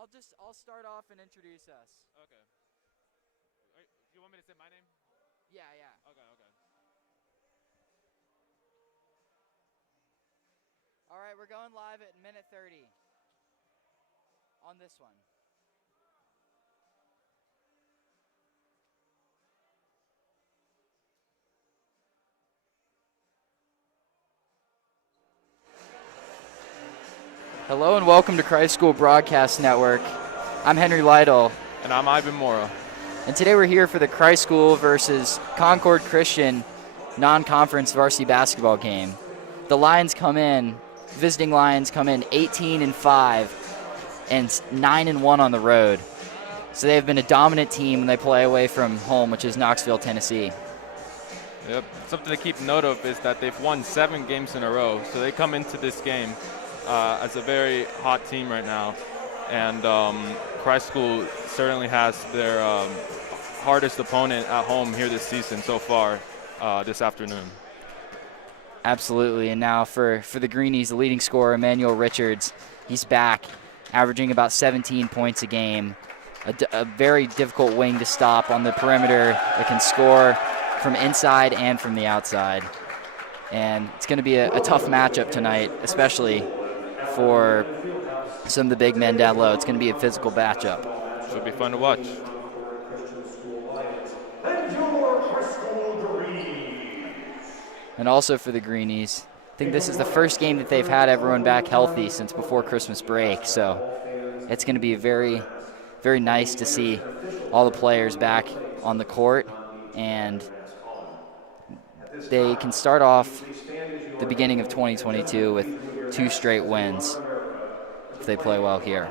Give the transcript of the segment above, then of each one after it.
I'll start off and introduce us. Okay. Do you want me to say my name? Yeah. Okay. All right, we're going live at minute 30 on this one. Hello and welcome to Christ School Broadcast Network. I'm Henry Lytle. And I'm Ivan Mora. And today we're here for the Christ School versus Concord Christian non-conference varsity basketball game. The visiting Lions come in 18-5 and 9-1 on the road. So they have been a dominant team when they play away from home, which is Knoxville, Tennessee. Yep. Something to keep note of is that they've won 7 games in a row. So they come into this game as a very hot team right now. And Christ School certainly has their hardest opponent at home here this season so far this afternoon. Absolutely. And now for the Greenies, the leading scorer, Emmanuel Richards, he's back, averaging about 17 points a game. A very difficult wing to stop on the perimeter that can score from inside and from the outside. And it's going to be a tough matchup tonight, especially for some of the big men down low. It's going to be a physical matchup. Should be fun to watch. And also for the Greenies, I think this is the first game that they've had everyone back healthy since before Christmas break. So it's going to be very, very nice to see all the players back on the court. And they can start off the beginning of 2022 with 2 straight wins if they play well here.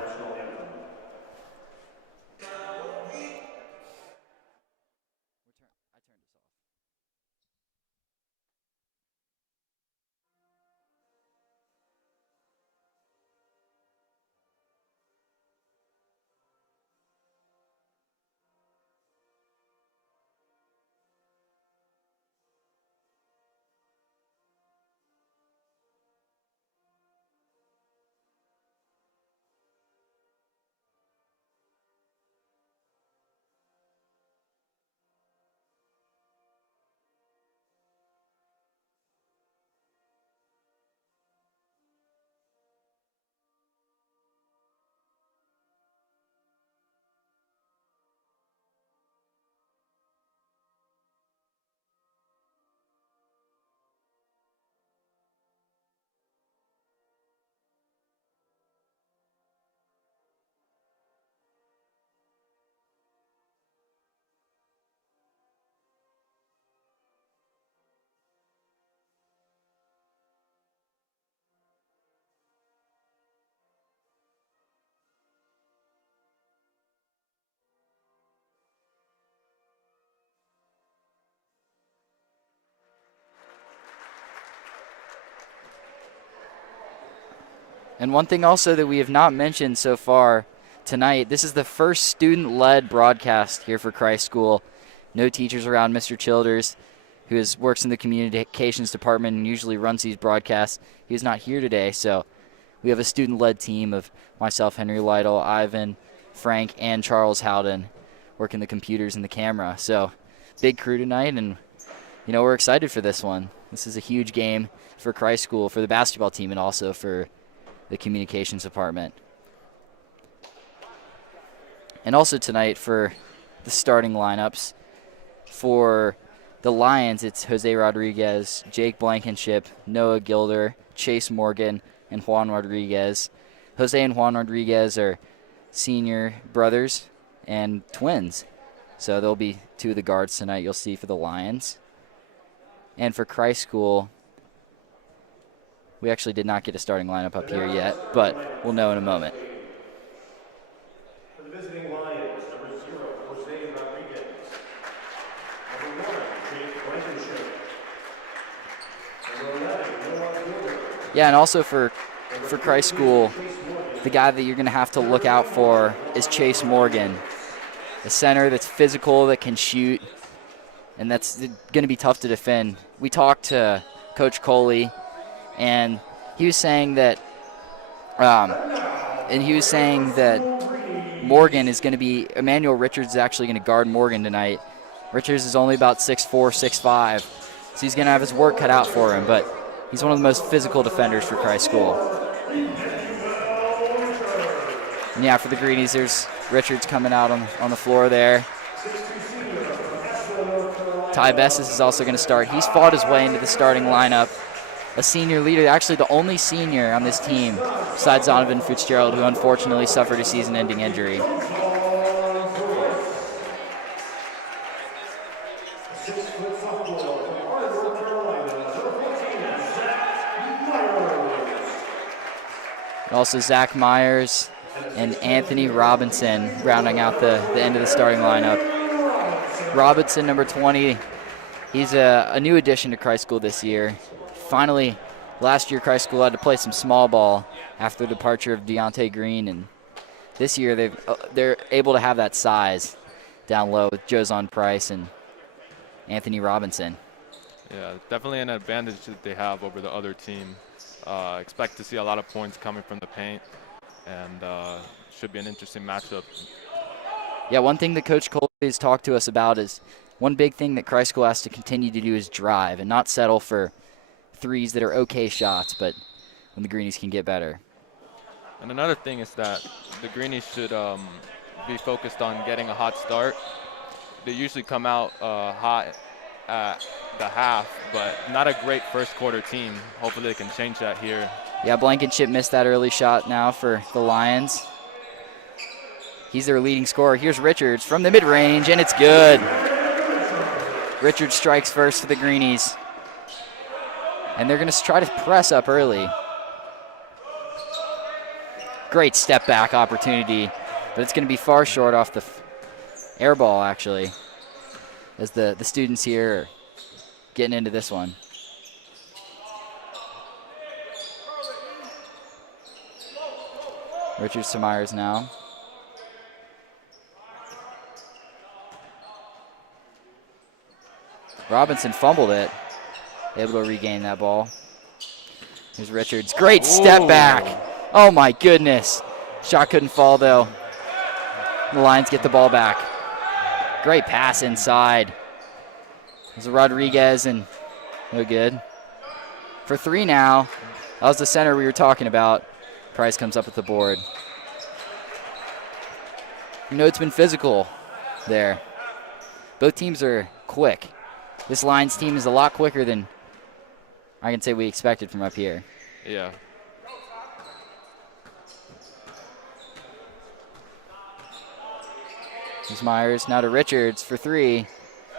And one thing also that we have not mentioned so far tonight, this is the first student-led broadcast here for Christ School. No teachers around. Mr. Childers, who works in the communications department and usually runs these broadcasts, he is not here today. So we have a student-led team of myself, Henry Lytle, Ivan, Frank, and Charles Howden working the computers and the camera. So big crew tonight, and we're excited for this one. This is a huge game for Christ School, for the basketball team, and also for the communications department. And also tonight for the starting lineups, for the Lions, it's Jose Rodriguez, Jake Blankenship, Noah Gilder, Chase Morgan, and Juan Rodriguez. Jose and Juan Rodriguez are senior brothers and twins. So there'll be 2 of the guards tonight you'll see for the Lions. And for Christ School, we actually did not get a starting lineup up here yet, but we'll know in a moment. For the visiting Lions, number 0, Jose Rodriguez. Number 1, Jake Blankenship. Number 11, Noah Gilbert. Yeah, and also for Christ School, the guy that you're going to have to look out for is Chase Morgan, a center that's physical, that can shoot, and that's going to be tough to defend. We talked to Coach Coley, and he was saying that Morgan is going to be, Emmanuel Richards is actually going to guard Morgan tonight. Richards is only about 6'4", 6'5", so he's going to have his work cut out for him, but he's one of the most physical defenders for Christ School. And yeah, for the Greenies, there's Richards coming out on the floor there. Ty Bessis is also going to start. He's fought his way into the starting lineup. A senior leader, actually the only senior on this team besides Donovan Fitzgerald, who unfortunately suffered a season-ending injury. Also Zach Myers and Anthony Robinson rounding out the end of the starting lineup. Robinson, number 20, he's a new addition to Christ School this year. Finally, last year Christ School had to play some small ball after the departure of Deontay Green, and this year they're able to have that size down low with Jozon Price and Anthony Robinson. Yeah, definitely an advantage that they have over the other team. Expect to see a lot of points coming from the paint, and should be an interesting matchup. Yeah, one thing that Coach Colby has talked to us about is one big thing that Christ School has to continue to do is drive and not settle for threes that are okay shots, but when the Greenies can get better. And another thing is that the Greenies should be focused on getting a hot start. They usually come out hot at the half, but not a great first quarter team. Hopefully they can change that here. Yeah, Blankenship missed that early shot now for the Lions. He's their leading scorer. Here's Richards from the mid-range, and it's good. Richards strikes first for the Greenies. And they're going to try to press up early. Great step back opportunity, but it's going to be far short off the air ball, actually, as the students here are getting into this one. Richards to Myers now. Robinson fumbled it, able to regain that ball. Here's Richards. Great step back. Oh, my goodness. Shot couldn't fall, though. The Lions get the ball back. Great pass inside. There's Rodriguez, and no good. For three now. That was the center we were talking about. Price comes up with the board. You know, it's been physical there. Both teams are quick. This Lions team is a lot quicker than I can say we expected from up here. Yeah. Here's Myers, now to Richards for three,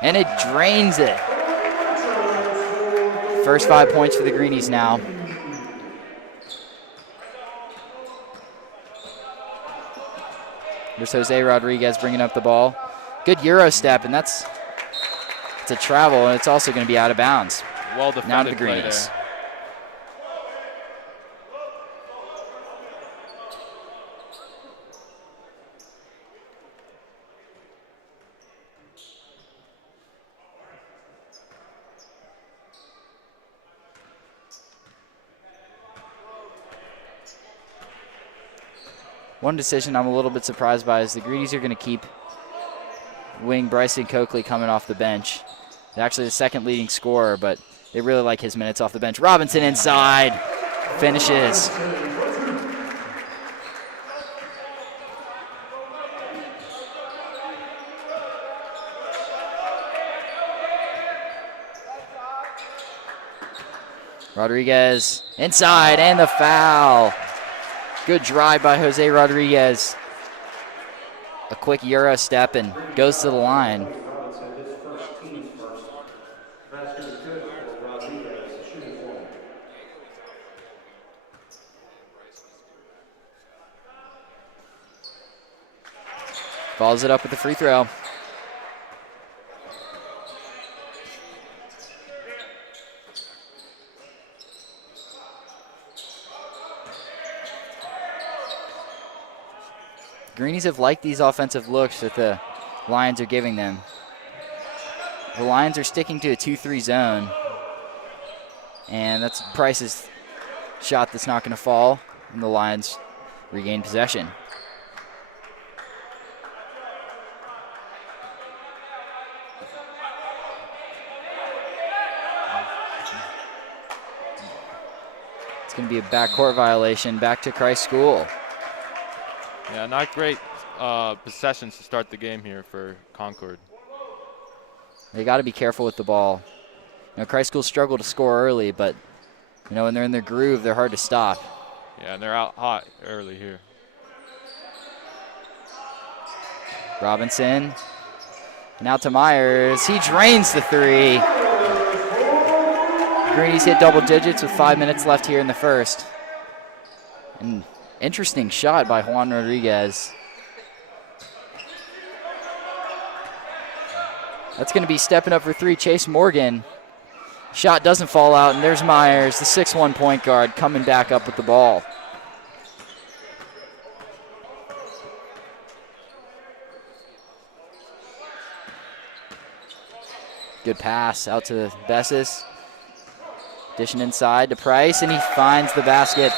and it drains it. First 5 points for the Greenies now. There's Jose Rodriguez bringing up the ball. Good Euro step, and it's a travel, and it's also going to be out of bounds. Well defended. Now to the Greenies. One decision I'm a little bit surprised by is the Greenies are going to keep wing Bryson Coakley coming off the bench. He's actually the second leading scorer, but they really like his minutes off the bench. Robinson inside, finishes. Rodriguez inside, and the foul. Good drive by Jose Rodriguez. A quick Euro step and goes to the line. Follows it up with the free throw. Greenies have liked these offensive looks that the Lions are giving them. The Lions are sticking to a 2-3 zone. And that's Price's shot that's not going to fall. And the Lions regain possession. It's going to be a backcourt violation. Back to Christ School. Yeah, not great possessions to start the game here for Concord. They got to be careful with the ball. Christ School struggled to score early, but when they're in their groove, they're hard to stop. Yeah, and they're out hot early here. Robinson. Now to Myers. He drains the three. Greenies hit double digits with 5 minutes left here in the first. An interesting shot by Juan Rodriguez. That's going to be stepping up for three, Chase Morgan. Shot doesn't fall out, and there's Myers, the 6'1" point guard, coming back up with the ball. Good pass out to Bessis. Dishing inside to Price, and he finds the basket.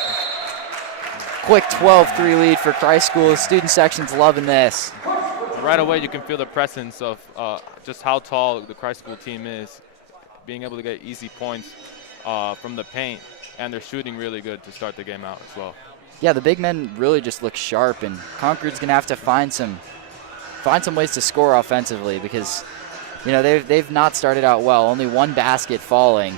Quick 12-3 lead for Christ School. The student section's loving this. Right away, you can feel the presence of just how tall the Christ School team is, being able to get easy points from the paint, and they're shooting really good to start the game out as well. Yeah, the big men really just look sharp, and Concord's going to have to find some ways to score offensively because they've not started out well. Only one basket falling.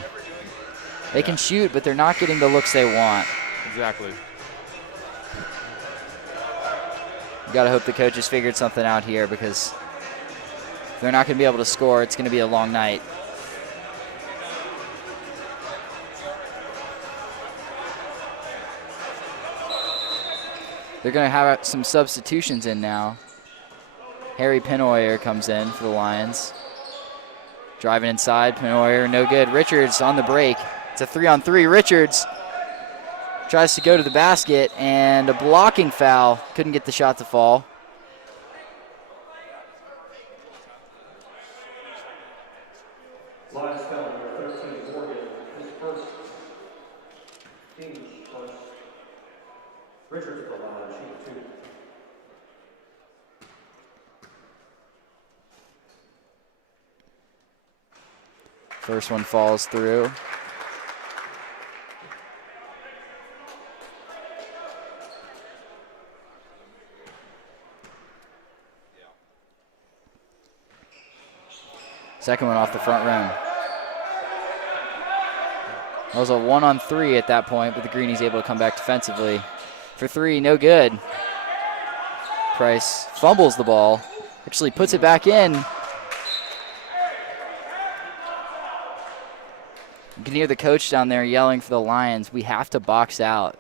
They can shoot, but they're not getting the looks they want. Exactly. You got to hope the coaches figured something out here because if they're not going to be able to score, it's going to be a long night. They're going to have some substitutions in now. Harry Pinoyer comes in for the Lions. Driving inside, Pinoyer, no good. Richards on the break. It's a 3-on-3. Richards tries to go to the basket, and a blocking foul. Couldn't get the shot to fall. Lions foul number 13, Morgan. His first team plus Richards to the line, shoot 2. First one falls through. Second one off the front rim. That was a 1-on-3 at that point, but the Greenies able to come back defensively. For three, no good. Price fumbles the ball, actually puts it back in. You can hear the coach down there yelling for the Lions, we have to box out.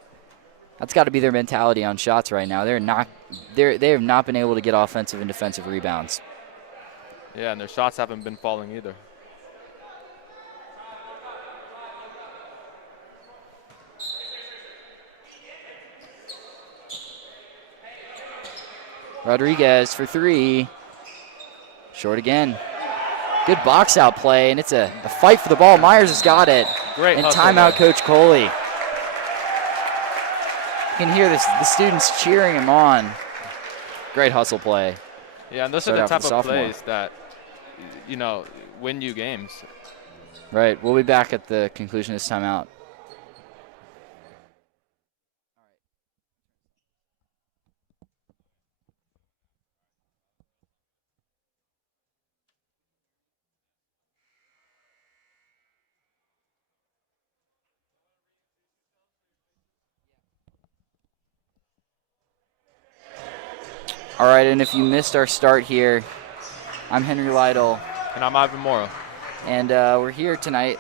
That's got to be their mentality on shots right now. They have not been able to get offensive and defensive rebounds. Yeah, and their shots haven't been falling either. Rodriguez for three. Short again. Good box out play, and it's a fight for the ball. Myers has got it. Great and hustle timeout, there. Coach Coley. You can hear the students cheering him on. Great hustle play. Yeah, and those Start are out the for type the of sophomore. plays that, win you games. Right, we'll be back at the conclusion of this timeout. All right, and if you missed our start here, I'm Henry Lytle. And I'm Ivan Morrow. And we're here tonight.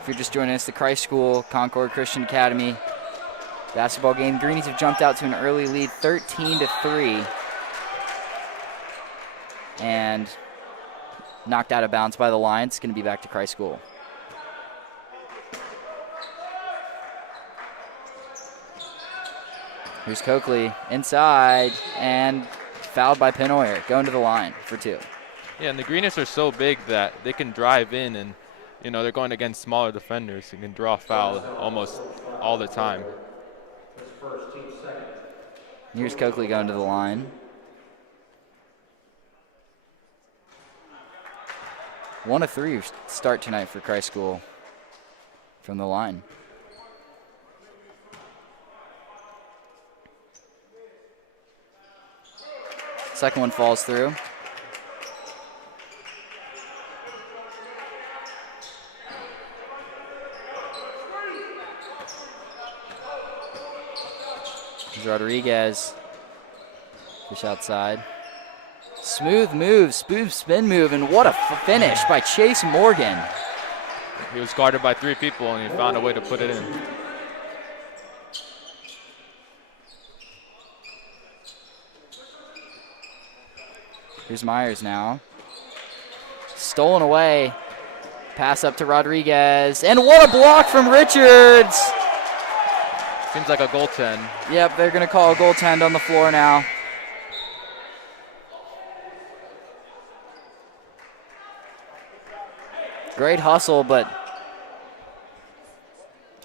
If you're just joining us, the Christ School Concord Christian Academy basketball game. Greenies have jumped out to an early lead, 13-3, and knocked out of bounds by the Lions. It's going to be back to Christ School. Here's Coakley inside and fouled by Pinoyer. Going to the line for two. Yeah, and the Greenies are so big that they can drive in and, they're going against smaller defenders and can draw foul almost all the time. Here's Coakley going to the line. 1 of 3 start tonight for Christ School from the line. Second one falls through. Here's Rodriguez. Fish outside. Smooth move, smooth spin move, and what a finish by Chase Morgan. He was guarded by 3 people, and he found a way to put it in. Here's Myers now. Stolen away. Pass up to Rodriguez. And what a block from Richards. Seems like a goaltend. Yep, they're going to call a goaltend on the floor now. Great hustle, but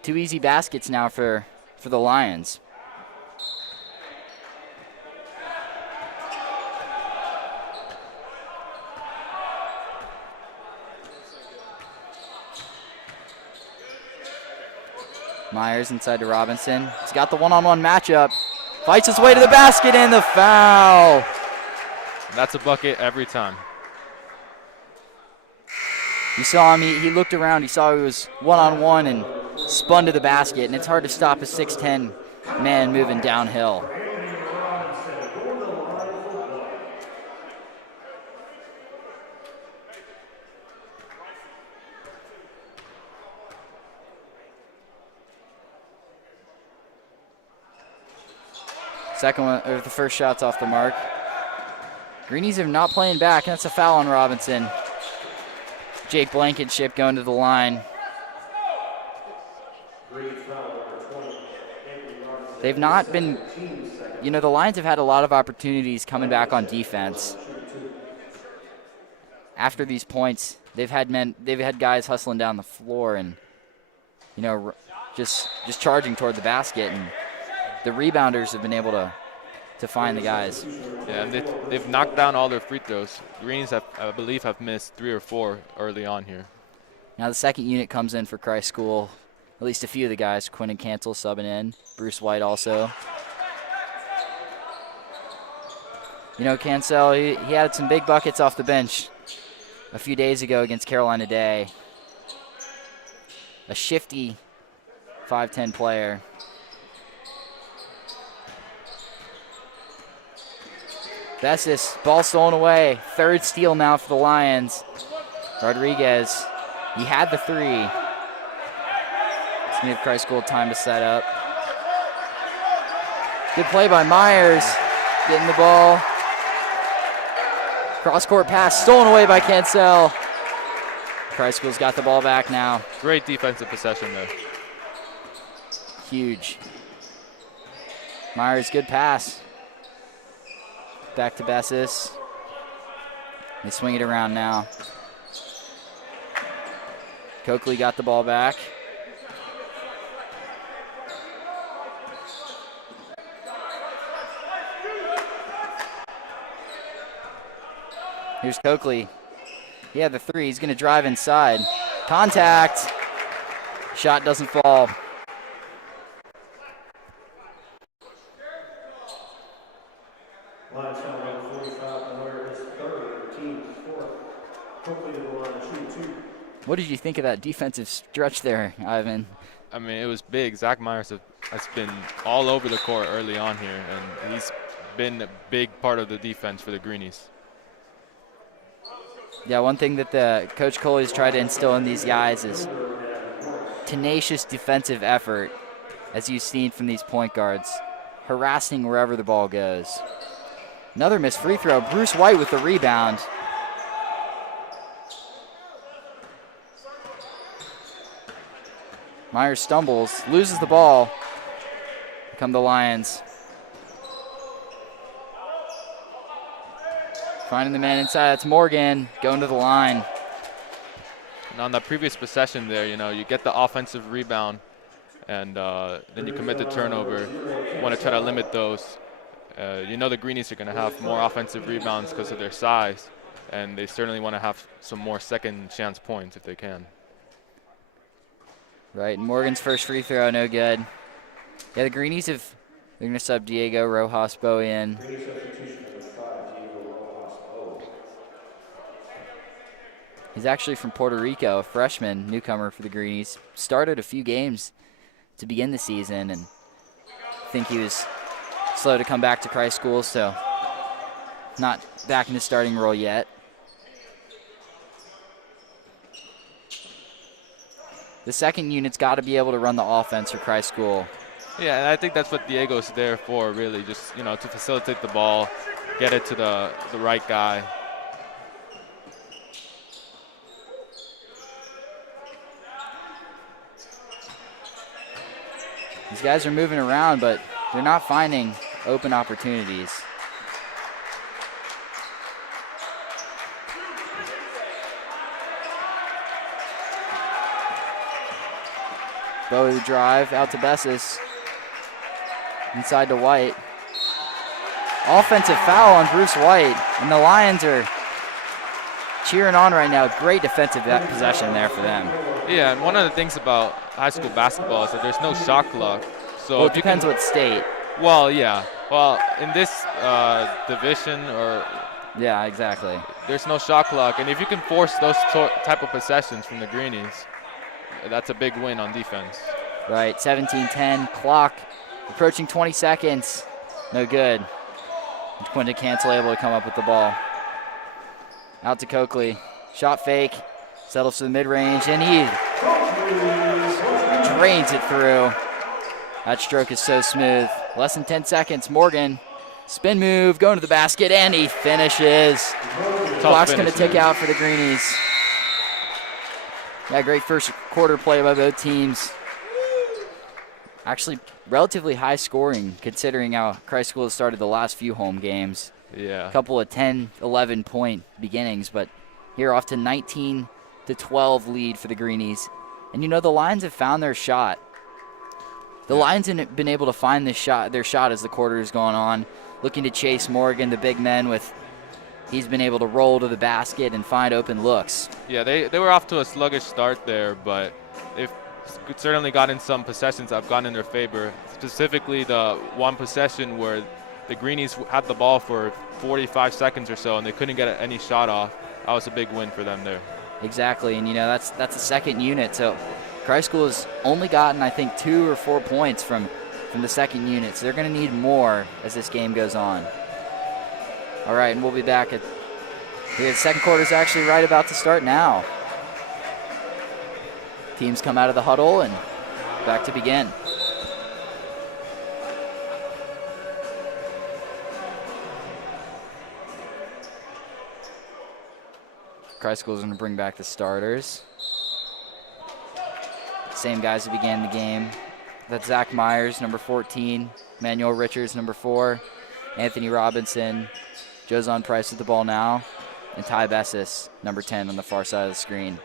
2 easy baskets now for the Lions. Myers inside to Robinson. He's got the one-on-one matchup. Fights his way to the basket and the foul. That's a bucket every time. You saw him, he looked around, he saw he was one-on-one and spun to the basket, and it's hard to stop a 6'10" man moving downhill. Second one, or the first shot's off the mark. Greenies are not playing back, and that's a foul on Robinson. Jake Blankenship going to the line. They've not been, the Lions have had a lot of opportunities coming back on defense. After these points, they've had guys hustling down the floor and, just charging toward the basket, and the rebounders have been able to find the guys. Yeah, and they've knocked down all their free throws. Greens, I believe, have missed 3 or 4 early on here. Now the second unit comes in for Christ School. At least a few of the guys. Quinn and Cancel subbing in. Bruce White also. Cancel, he had some big buckets off the bench a few days ago against Carolina Day. A shifty 5'10" player. Bessis, ball stolen away. Third steal now for the Lions. Rodriguez, he had the 3. It's going to give Christ School time to set up. Good play by Myers, getting the ball. Cross-court pass stolen away by Cancel. Christ School's got the ball back now. Great defensive possession there. Huge. Myers, good pass. Back to Bessis. They swing it around now. Coakley got the ball back. Here's Coakley. He had the 3. He's going to drive inside. Contact. Shot doesn't fall. What did you think of that defensive stretch there, Ivan? I mean, it was big. Zach Myers has been all over the court early on here, and he's been a big part of the defense for the Greenies. Yeah, one thing that the Coach Coley's tried to instill in these guys is tenacious defensive effort, as you've seen from these point guards, harassing wherever the ball goes. Another missed free throw. Bruce White with the rebound. Myers stumbles, loses the ball. Here come the Lions. Finding the man inside, that's Morgan, going to the line. And on that previous possession there, you get the offensive rebound, and then you commit the turnover. You want to try to limit those. The Greenies are going to have more offensive rebounds because of their size. and they certainly want to have some more second chance points if they can. Right, Morgan's first free throw, no good. Yeah, the Greenies they're going to sub Diego Rojas Bo in. Green substitution number 5, Diego Rojas Bo. He's actually from Puerto Rico, a freshman, newcomer for the Greenies. Started a few games to begin the season, and I think he was slow to come back to Christ School, so not back in his starting role yet. The second unit's got to be able to run the offense for Christ School. Yeah, and I think that's what Diego's there for, really, just, to facilitate the ball, get it to the right guy. These guys are moving around, but they're not finding open opportunities. Bo the drive out to Bessis. Inside to White. Offensive foul on Bruce White, and the Lions are cheering on right now. Great defensive possession there for them. Yeah, and one of the things about high school basketball is that there's no shot clock. So it depends what state. Well, yeah. Well, in this division yeah, exactly. There's no shot clock, and if you can force those type of possessions from the Greenies, that's a big win on defense. Right, 17-10 clock, approaching 20 seconds. No good. Quinton Cancel able to come up with the ball. Out to Coakley. Shot fake. Settles to the mid-range, and he drains it through. That stroke is so smooth. Less than 10 seconds. Morgan, spin move, going to the basket, and he finishes. Clock's going to tick out for the Greenies. Yeah, great first quarter play by both teams. Actually, relatively high scoring considering how Christ School has started the last few home games. Yeah. A couple of 10, 11 point beginnings, but here off to 19-12 lead for the Greenies. And the Lions have found their shot. The Lions have been able to find their shot as the quarter has gone on, looking to chase Morgan, the big men, he's been able to roll to the basket and find open looks. Yeah, they were off to a sluggish start there, but they've certainly gotten some possessions that have gone in their favor, specifically the one possession where the Greenies had the ball for 45 seconds or so and they couldn't get any shot off. That was a big win for them there. Exactly, and that's the second unit, so Christ School has only gotten, I think, 2 or 4 points from the second unit, so they're going to need more as this game goes on. All right, and we'll be back here. The second quarter is actually right about to start now. Teams come out of the huddle and back to begin. Christ School is going to bring back the starters. Same guys that began the game. That's Zach Myers, number 14. Manuel Richards, number 4. Anthony Robinson. Jozon Price with the ball now. And Ty Bessis, number 10 on the far side of the screen.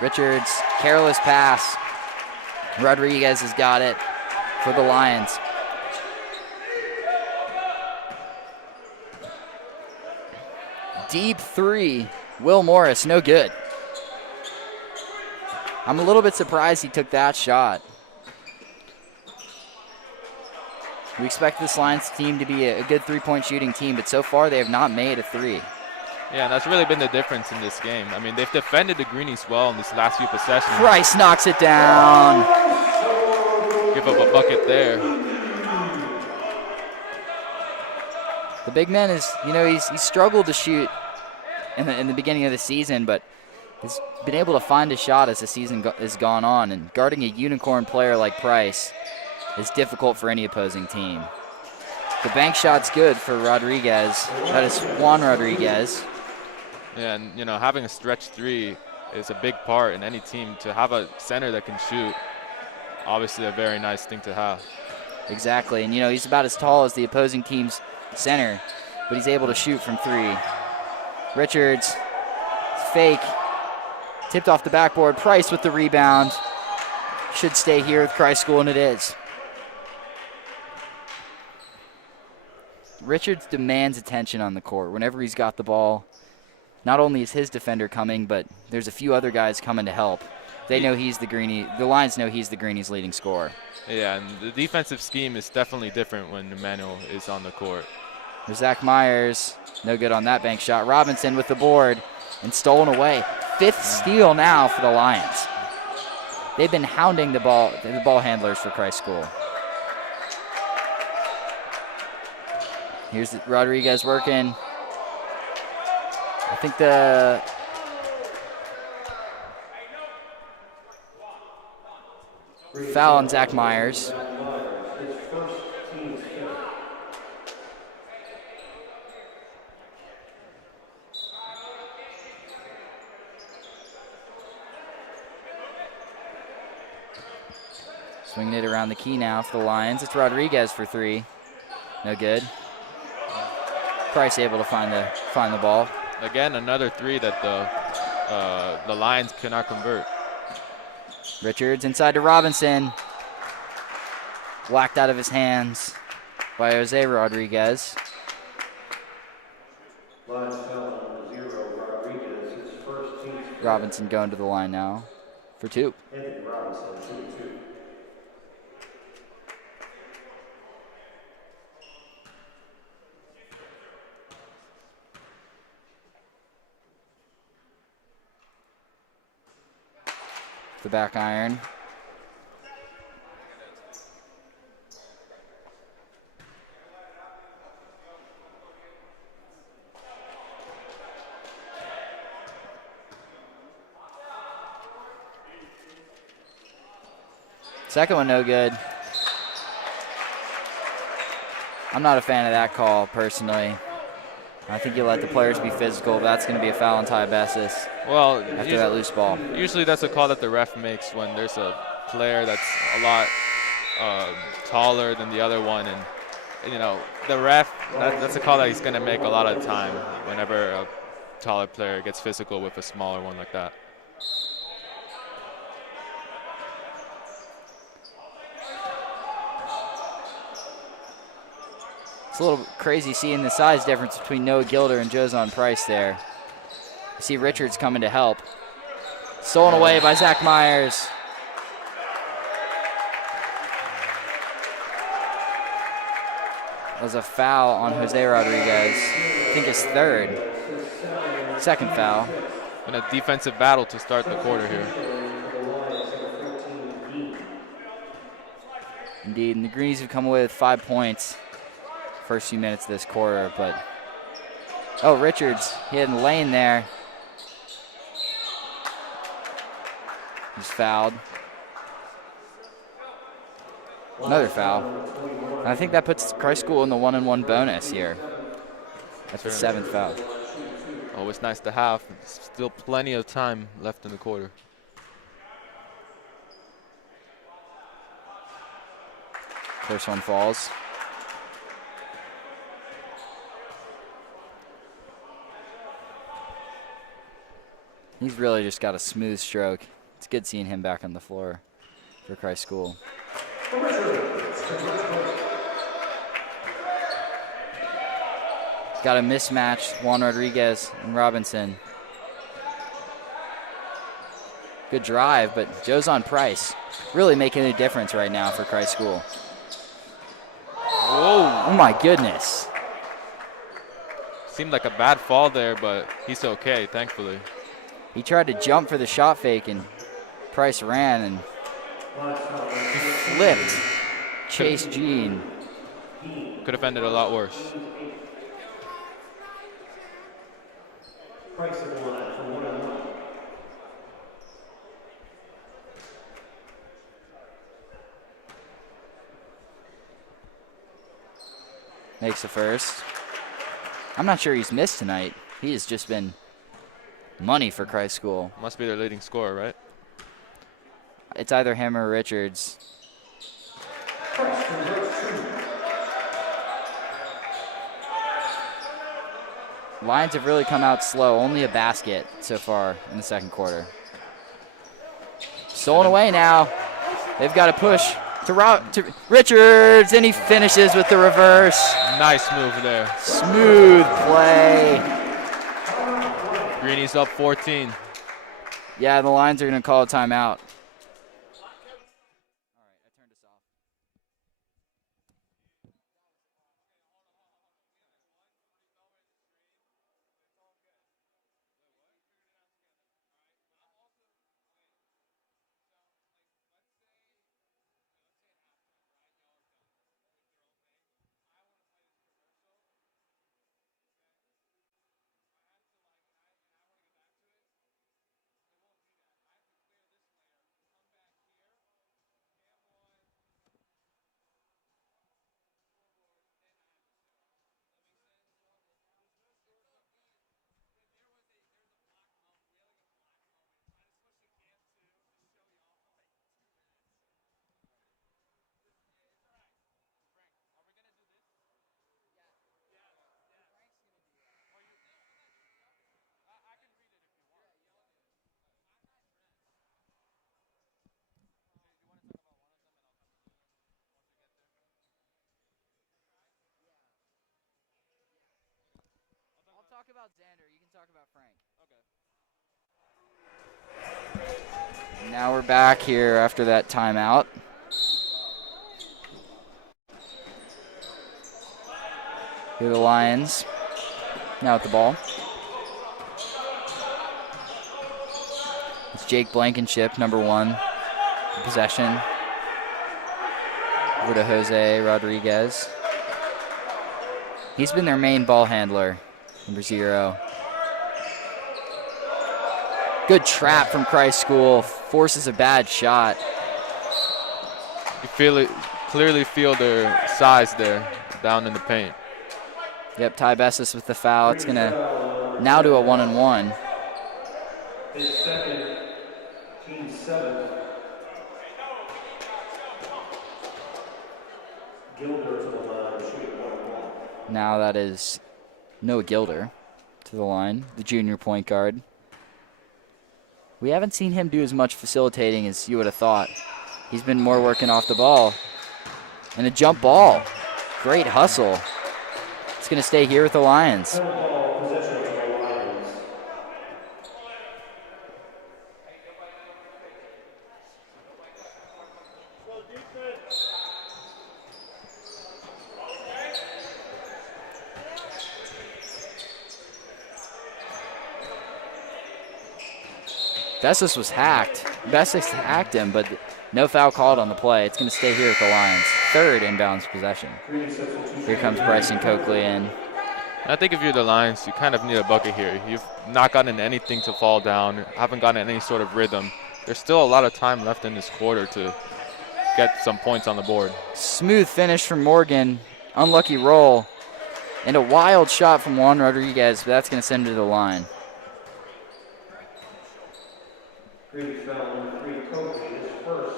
Richards, careless pass. Rodriguez has got it for the Lions. Deep three, Will Morris, no good. I'm a little bit surprised he took that shot. We expect this Lions team to be a good three-point shooting team, but so far they have not made a three. Yeah, and that's really been the difference in this game. I mean, they've defended the Greenies well in these last few possessions. Price knocks it down. Give up a bucket there. The big man is, he's struggled to shoot in the beginning of the season, but has been able to find a shot as the season has gone on. And guarding a unicorn player like Price is difficult for any opposing team. The bank shot's good for Rodriguez. That is Juan Rodriguez. Yeah, and having a stretch three is a big part in any team. To have a center that can shoot, obviously a very nice thing to have. Exactly, and he's about as tall as the opposing team's center, but he's able to shoot from three. Richards, fake, tipped off the backboard. Price with the rebound. Should stay here with Christ School, and it is. Richards demands attention on the court whenever he's got the ball. Not only is his defender coming, but there's a few other guys coming to help. They know he's the Greenie. The Lions know he's the Greenies' leading scorer. Yeah, and the defensive scheme is definitely different when Emmanuel is on the court. There's Zach Myers. No good on that bank shot. Robinson with the board and stolen away. 5th steal now for the Lions. They've been hounding the ball handlers for Christ School. Here's Rodriguez working. I think the foul on Zach Myers. Swinging it around the key now for the Lions. It's Rodriguez for 3. No good. Price able to find the ball. Again, another 3 that the Lions cannot convert. Richards inside to Robinson. Whacked out of his hands by Jose Rodriguez. Robinson going to the line now for 2. The back iron. Second one no good. I'm not a fan of that call personally. I think you let the players be physical, but that's going to be a foul on Ty Bessis. Well, after that loose ball. Usually that's a call that the ref makes when there's a player that's a lot taller than the other one, and the ref, that's a call that he's going to make a lot of the time whenever a taller player gets physical with a smaller one like that. It's a little crazy seeing the size difference between Noah Gilder and Jozon Price there. You see Richards coming to help. Stolen away by Zach Myers. That was a foul on Jose Rodriguez. I think his 3rd. Second foul. And a defensive battle to start the quarter here. Indeed, and the Greenies have come away with 5 points first few minutes of this quarter, but Richards, he had a lane there. He's fouled. Another foul. And I think that puts Christ School in the 1-and-1 bonus here. That's the 7th foul. Always nice to have. Still plenty of time left in the quarter. First one falls. He's really just got a smooth stroke. It's good seeing him back on the floor for Christ School. Got a mismatch, Juan Rodriguez and Robinson. Good drive, but Jozon Price really making a difference right now for Christ School. Whoa. Oh my goodness. Seemed like a bad fall there, but he's okay, thankfully. He tried to jump for the shot fake, and Price ran and he flipped Chase Jean. Could have ended a lot worse. Makes the first. I'm not sure he's missed tonight. He has just been money for Christ School. Must be their leading scorer, right? It's either him or Richards. Lions have really come out slow. Only a basket so far in the second quarter. Stolen away now. They've got to push to Richards, and he finishes with the reverse. Nice move there. Smooth play. Greenies up 14. Yeah, the Lions are going to call a timeout. Talk about Xander. You can talk about Frank. Okay. Now we're back here after that timeout. Here are the Lions. Now with the ball. It's Jake Blankenship, number 1. Possession. Over to Jose Rodriguez. He's been their main ball handler. Number 0. Good trap from Christ School. Forces a bad shot. You clearly feel their size there down in the paint. Yep, Ty Bessis with the foul. It's going to now do a 1-and-1. His second, team 7. Gilder to the line, shooting 1-1. Now that is Noah Gilder to the line, the junior point guard. We haven't seen him do as much facilitating as you would have thought. He's been more working off the ball. And a jump ball. Great hustle. It's going to stay here with the Lions. Bessis was hacked. Bessis hacked him, but no foul called on the play. It's going to stay here with the Lions. Third inbounds possession. Here comes Bryson Coakley in. I think if you're the Lions, you kind of need a bucket here. You've not gotten anything to fall down, haven't gotten any sort of rhythm. There's still a lot of time left in this quarter to get some points on the board. Smooth finish from Morgan. Unlucky roll. And a wild shot from Juan Rodriguez, but that's going to send him to the line. Greenies foul number 3, Coakley, his first,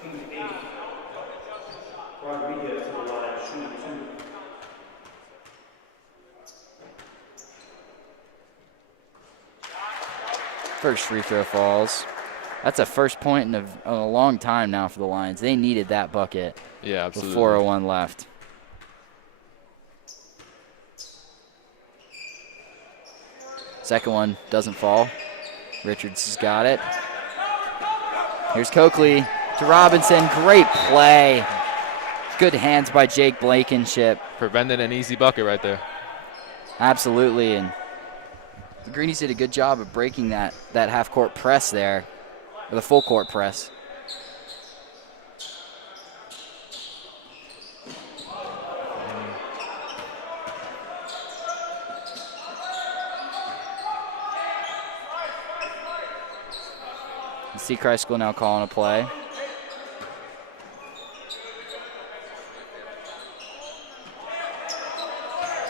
team 8. Rodriguez to the line, shooting 2. First free throw falls. That's a first point in a long time now for the Lions. They needed that bucket. Yeah, absolutely. With 4:01 left. Second one doesn't fall. Richards has got it. Here's Coakley to Robinson. Great play. Good hands by Jake Blankenship. Prevented an easy bucket right there. Absolutely. And the Greenies did a good job of breaking that half-court press there, or the full-court press. See Christ School now calling a play.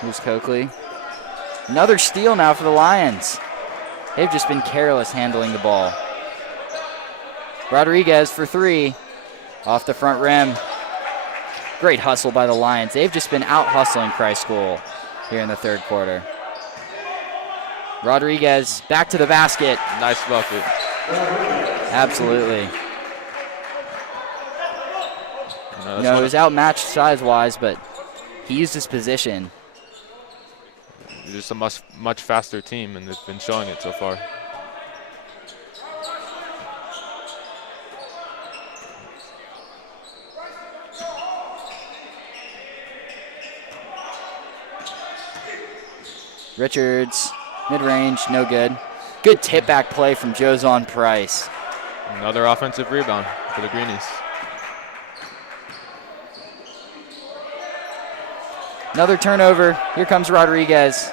Here's Coakley. Another steal now for the Lions. They've just been careless handling the ball. Rodriguez for 3. Off the front rim. Great hustle by the Lions. They've just been out hustling Christ School here in the third quarter. Rodriguez back to the basket. Nice bucket. Absolutely. You know, he was outmatched size-wise, but he used his position. They're just a much faster team, and they've been showing it so far. Richards, mid-range, no good. Good tip-back play from Jozon Price. Another offensive rebound for the Greenies. Another turnover. Here comes Rodriguez.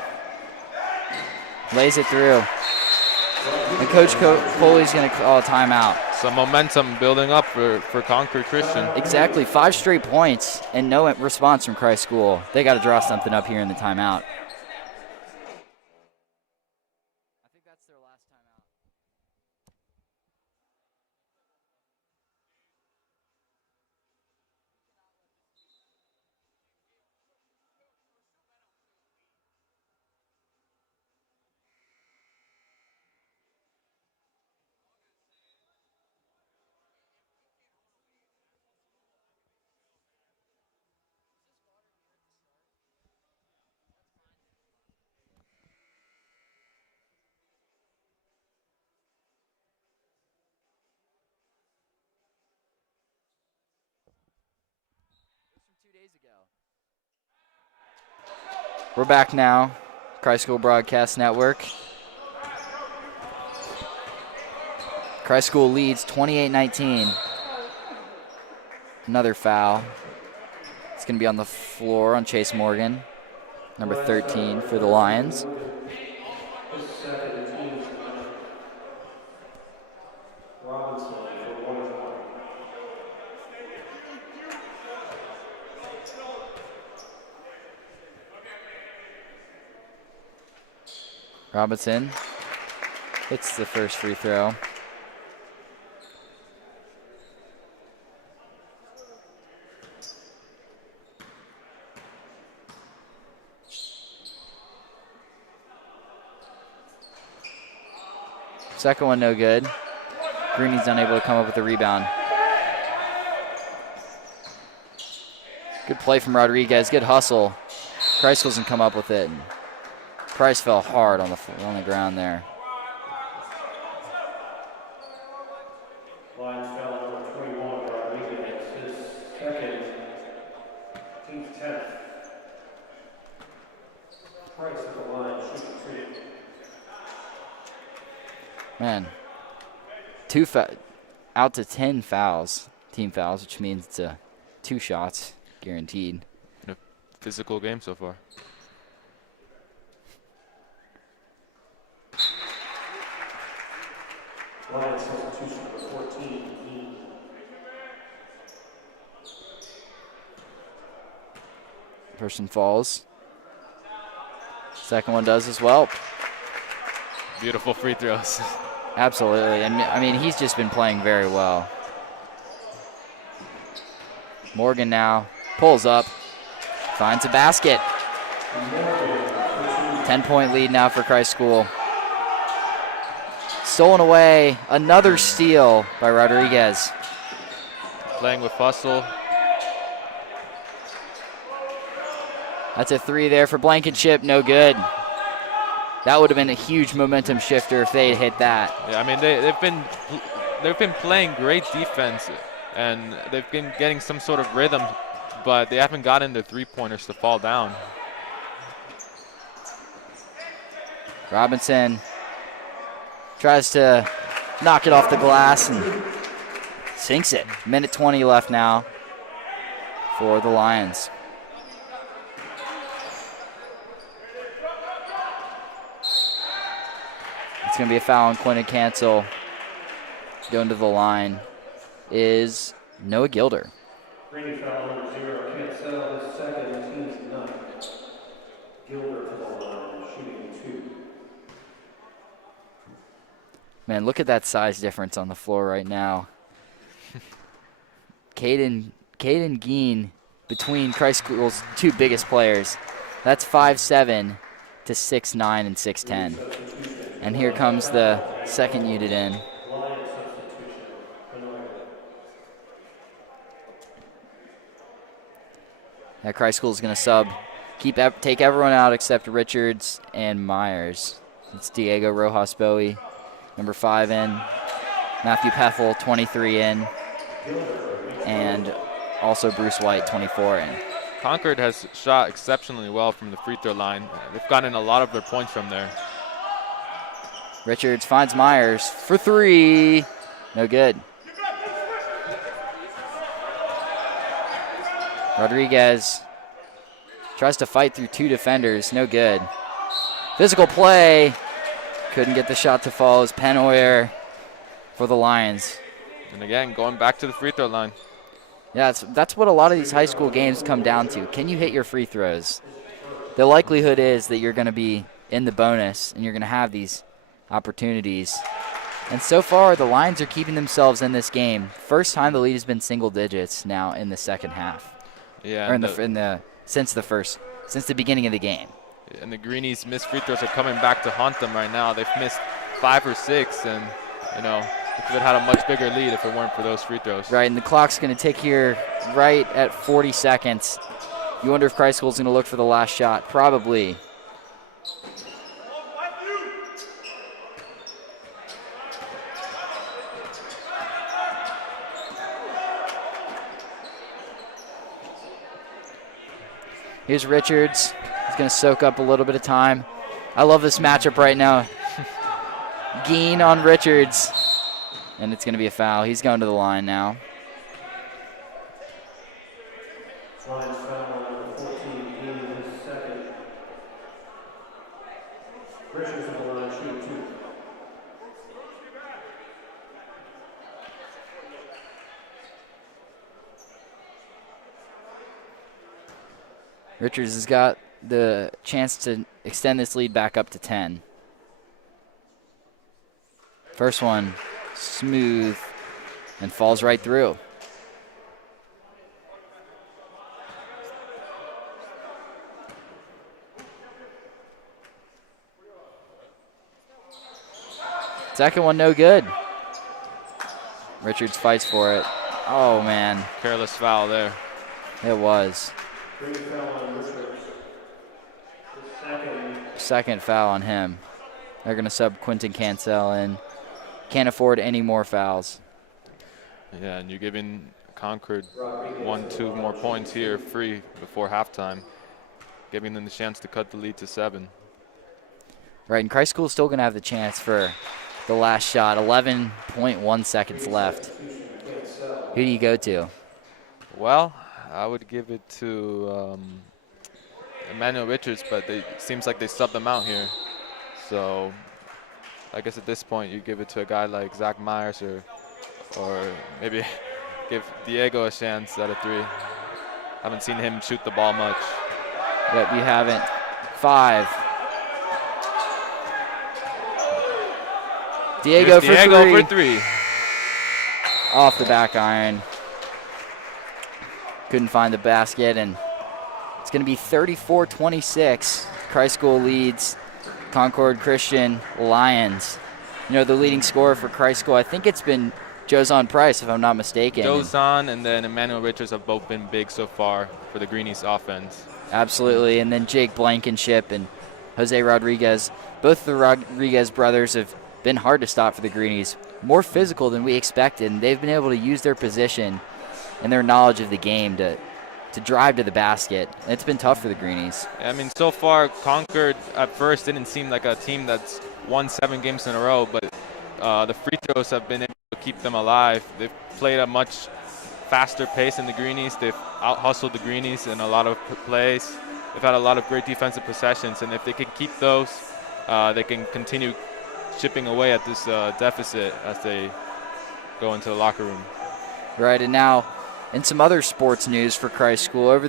Lays it through. And Coach Coley's going to call a timeout. Some momentum building up for Concord Christian. Exactly. 5 straight points and no response from Christ School. They got to draw something up here in the timeout. We're back now. Christ School Broadcast Network. Christ School leads 28-19. Another foul. It's going to be on the floor on Chase Morgan, number 13 for the Lions. Robinson hits the first free throw. Second one no good. Greenies unable to come up with a rebound. Good play from Rodriguez. Good hustle. Price doesn't come up with it. Price fell hard on the ground there. Lions foul number 21, Rodriguez, his second, team's 10th. Price at the line, shooting 2. Man, out to 10 fouls, team fouls, which means it's 2 shots guaranteed. A physical game so far. Lions substitution number 14, Person falls. Second one does as well. Beautiful free throws. Absolutely. I mean, he's just been playing very well. Morgan now pulls up, finds a basket. 10-point lead now for Christ School. Stolen away. Another steal by Rodriguez. Playing with hustle. That's a 3 there for Blankenship. No good. That would have been a huge momentum shifter if they had hit that. Yeah, I mean they've been playing great defense and they've been getting some sort of rhythm, but they haven't gotten the 3-pointers to fall down. Robinson tries to knock it off the glass and sinks it. Minute 20 left now for the Lions. It's going to be a foul on Quentin Cancel. Going to the line is Noah Gilder. Greenie foul number 0, Cancel, his second, team's 9. Gilder to the line, shooting 2. Man, look at that size difference on the floor right now. Caden Geen between Christ School's 2 biggest players. That's 5'7" to 6'9" and 6'10". And here comes the second unit in. Lions substitution, Benoit. That Christ School is going to take everyone out except Richards and Myers. It's Diego Rojas Bowie, number 5 in. Matthew Peffel, 23 in. And also Bruce White, 24 in. Concord has shot exceptionally well from the free throw line. They've gotten a lot of their points from there. Richards finds Myers for 3. No good. Rodriguez tries to fight through 2 defenders. No good. Physical play. Couldn't get the shot to fall as Penhoyer for the Lions. And again, going back to the free throw line. Yeah, that's what a lot of these high school games come down to. Can you hit your free throws? The likelihood is that you're going to be in the bonus and you're going to have these opportunities. And so far, the Lions are keeping themselves in this game. First time the lead has been single digits now in the second half. Yeah, Or since the beginning of the game. And the Greenies' missed free throws are coming back to haunt them right now. They've missed 5 or 6, and they could have had a much bigger lead if it weren't for those free throws. Right, and the clock's going to tick here right at 40 seconds. You wonder if Christ School's going to look for the last shot. Probably. Here's Richards. He's going to soak up a little bit of time. I love this matchup right now. Geen on Richards. And it's going to be a foul. He's going to the line now. Lions foul on number 14, Geen, his second. Richards on the line, shooting 2. Richards has got the chance to extend this lead back up to 10. First one, smooth, and falls right through. Second one, no good. Richards fights for it. Oh, man. Careless foul there. It was. Green foul on Richards. The Second foul on him. They're going to sub Quentin Cancel in. Can't afford any more fouls. Yeah, and you're giving Concord 1-2 more points here free before halftime, giving them the chance to cut the lead to 7. Right, and Christ School's still going to have the chance for the last shot. 11.1 seconds left. Who do you go to? Well, I would give it to Emmanuel Richards, but it seems like they subbed them out here. So I guess at this point you give it to a guy like Zach Myers or maybe give Diego a chance at a 3. Haven't seen him shoot the ball much. Yep, you haven't. 5. Diego for 3. Off the back iron. Couldn't find the basket, and it's going to be 34-26. Christ School leads Concord Christian Lions. The leading scorer for Christ School, I think it's been Jozon Price, if I'm not mistaken. Jozon and then Emmanuel Richards have both been big so far for the Greenies offense. Absolutely, and then Jake Blankenship and Jose Rodriguez. Both the Rodriguez brothers have been hard to stop for the Greenies. More physical than we expected, and they've been able to use their position and their knowledge of the game to drive to the basket. And it's been tough for the Greenies. I mean, so far, Concord at first didn't seem like a team that's won 7 games in a row, but the free throws have been able to keep them alive. They've played a much faster pace than the Greenies. They've out-hustled the Greenies in a lot of plays. They've had a lot of great defensive possessions, and if they can keep those, they can continue chipping away at this deficit as they go into the locker room. Right, and now in some other sports news for Christ School, over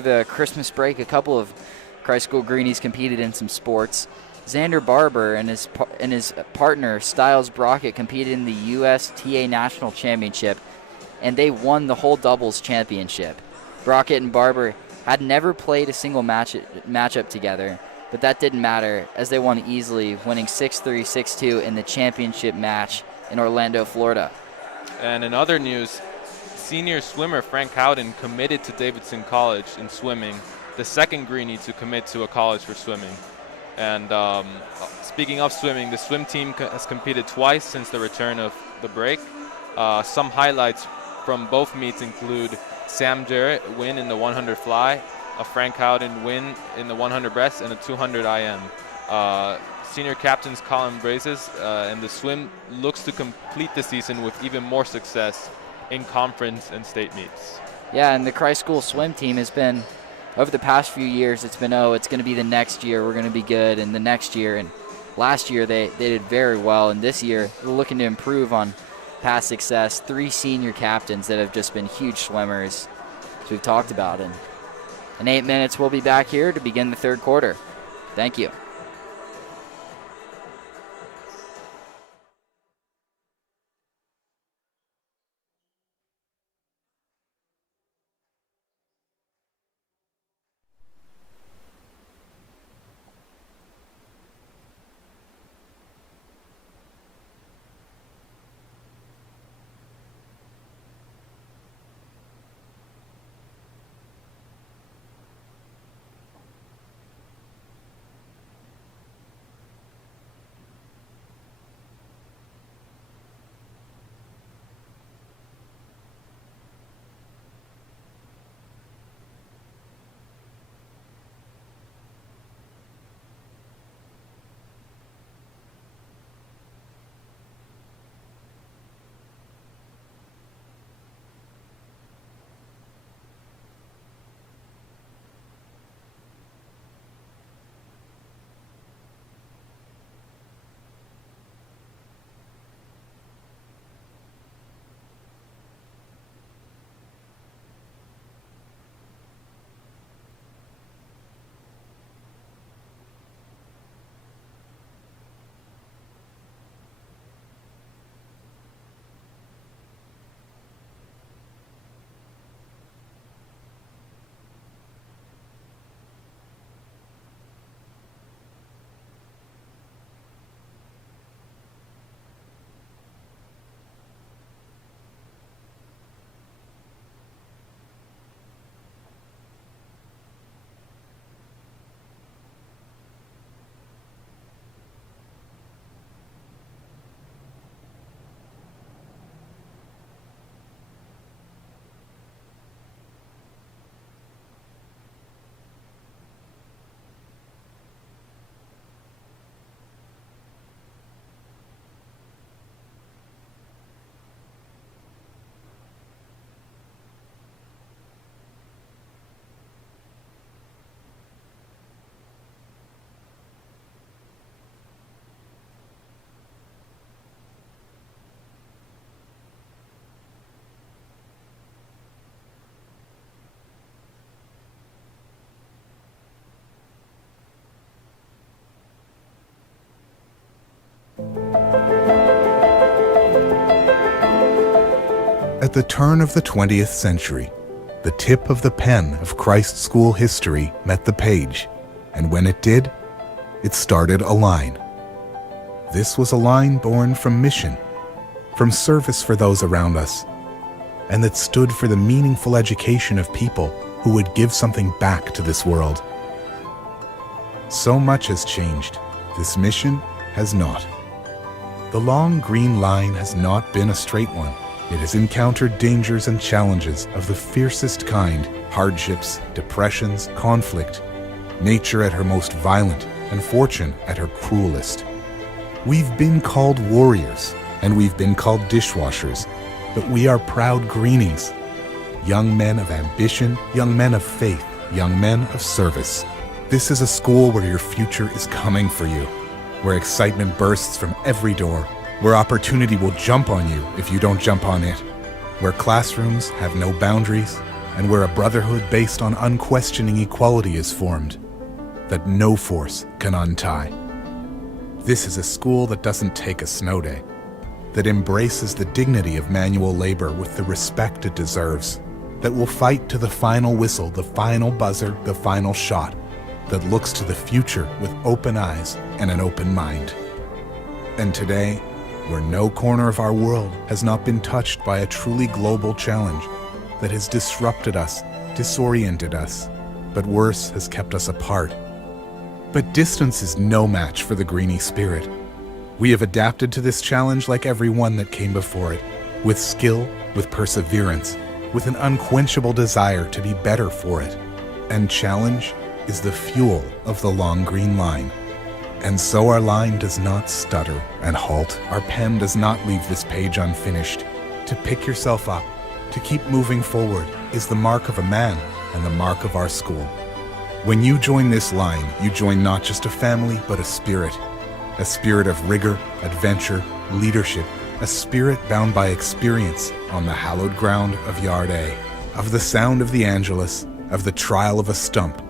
the Christmas break, a couple of Christ School Greenies competed in some sports. Xander Barber and his partner Styles Brockett competed in the USTA National Championship, and they won the whole doubles championship. Brockett and Barber had never played a single matchup together, but that didn't matter as they won easily, winning 6-3, 6-2 in the championship match in Orlando, Florida. And in other news, senior swimmer Frank Howden committed to Davidson College in swimming, the second Greenie to commit to a college for swimming. And speaking of swimming, the swim team has competed twice since the return of the break. Some highlights from both meets include Sam Jarrett win in the 100 fly, a Frank Howden win in the 100 breast, and a 200 IM. Senior captains Colin Brazes, and the swim looks to complete the season with even more success in conference and state meets. Yeah, and the Christ School swim team has been, over the past few years, it's been, it's going to be the next year, we're going to be good, and the next year. And last year they did very well, and this year they're looking to improve on past success. 3 senior captains that have just been huge swimmers, as we've talked about. And in 8 minutes, we'll be back here to begin the third quarter. Thank you. At the turn of the 20th century, the tip of the pen of Christ School history met the page, and when it did, it started a line. This was a line born from mission, from service for those around us, and that stood for the meaningful education of people who would give something back to this world. So much has changed. This mission has not. The long green line has not been a straight one. It has encountered dangers and challenges of the fiercest kind, hardships, depressions, conflict, nature at her most violent, and fortune at her cruelest. We've been called warriors, and we've been called dishwashers, but we are proud Greenies, young men of ambition, young men of faith, young men of service. This is a school where your future is coming for you, where excitement bursts from every door, where opportunity will jump on you if you don't jump on it, where classrooms have no boundaries, and where a brotherhood based on unquestioning equality is formed, that no force can untie. This is a school that doesn't take a snow day, that embraces the dignity of manual labor with the respect it deserves, that will fight to the final whistle, the final buzzer, the final shot, that looks to the future with open eyes and an open mind. And today, where no corner of our world has not been touched by a truly global challenge, that has disrupted us, disoriented us, but worse, has kept us apart. But distance is no match for the Greenie spirit. We have adapted to this challenge like everyone that came before it, with skill, with perseverance, with an unquenchable desire to be better for it. And challenge is the fuel of the long green line. And so our line does not stutter and halt. Our pen does not leave this page unfinished. To pick yourself up, to keep moving forward, is the mark of a man and the mark of our school. When you join this line, you join not just a family, but a spirit of rigor, adventure, leadership, a spirit bound by experience on the hallowed ground of Yard A, of the sound of the Angelus, of the trial of a stump,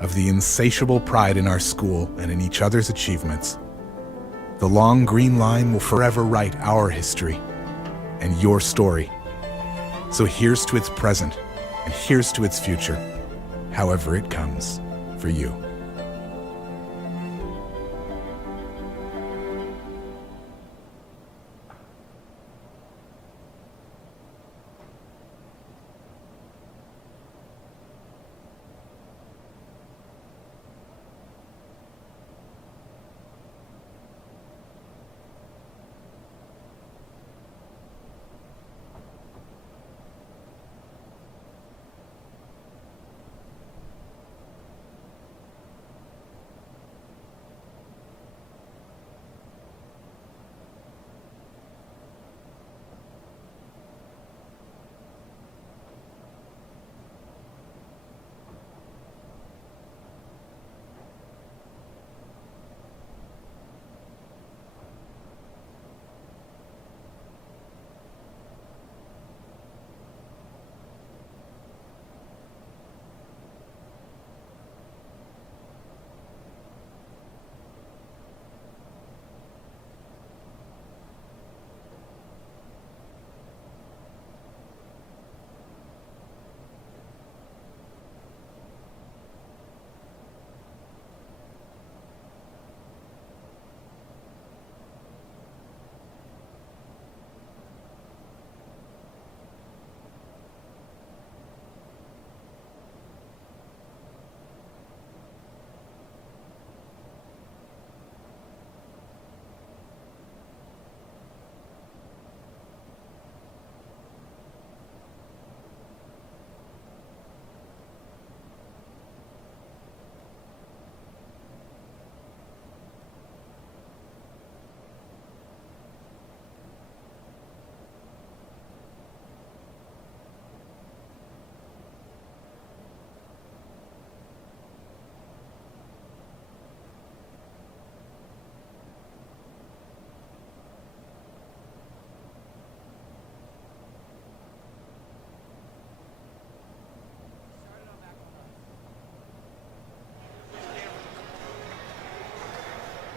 of the insatiable pride in our school and in each other's achievements. The long green line will forever write our history and your story. So here's to its present, and here's to its future, however it comes for you.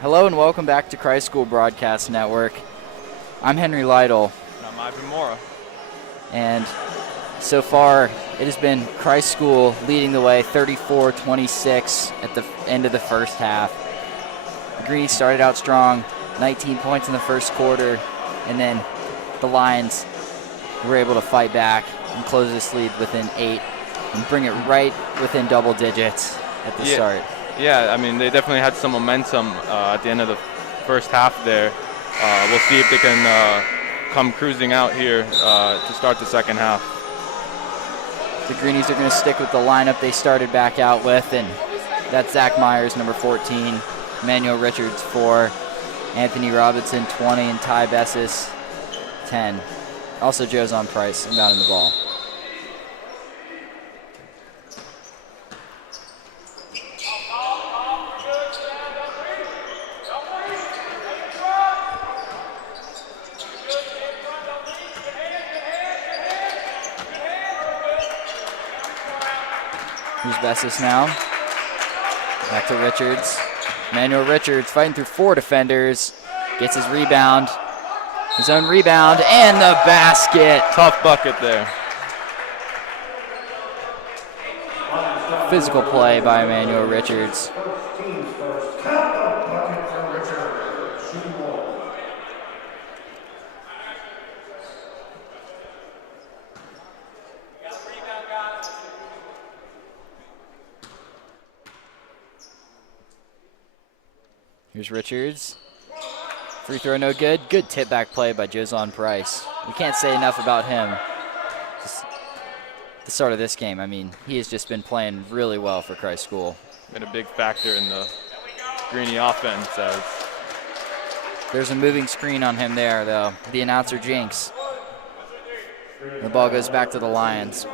Hello and welcome back to Christ School Broadcast Network. I'm Henry Lytle. And I'm Ivan Mora. And so far, it has been Christ School leading the way 34-26 at the end of the first half. The Greenies started out strong, 19 points in the first quarter, and then the Lions were able to fight back and close this lead within 8 and bring it right within double digits at the start. Yeah, I mean, they definitely had some momentum at the end of the first half there. We'll see if they can come cruising out here to start the second half. The Greenies are going to stick with the lineup they started back out with, and that's Zach Myers, number 14, Emmanuel Richards, 4, Anthony Robinson, 20, and Ty Bessis, 10. Also Jozon Price inbounding the ball. Here's Bessis now. Back to Richards. Emmanuel Richards fighting through 4 defenders. Gets his rebound. His own rebound and the basket. Tough bucket there. Physical play by Emmanuel Richards. Here's Richards. Free throw no good. Good tip back play by Jozon Price. We can't say enough about him. Just the start of this game, I mean, he has just been playing really well for Christ School. Been a big factor in the Greenie offense. There's a moving screen on him there, though. The announcer jinx. The ball goes back to the Lions.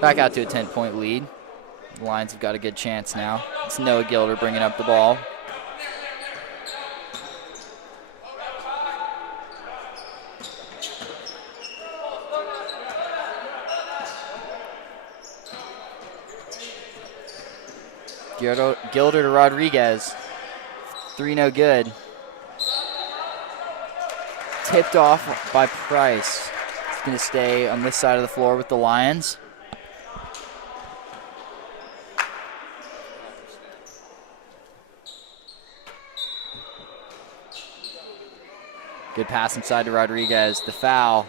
Back out to a 10-point lead. The Lions have got a good chance now. It's Noah Gilder bringing up the ball. Gilder to Rodriguez. 3 no good. Tipped off by Price. It's going to stay on this side of the floor with the Lions. Good pass inside to Rodriguez. The foul.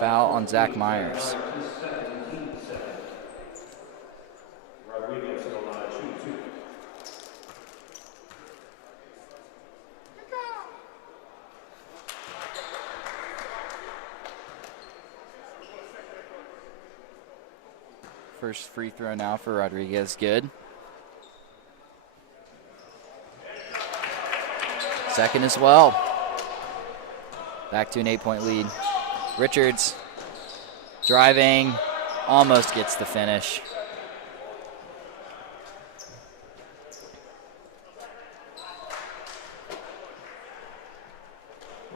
Foul on Zach Myers. First free throw now for Rodriguez. Good. Second as well. Back to an 8-point lead. Richards driving, almost gets the finish.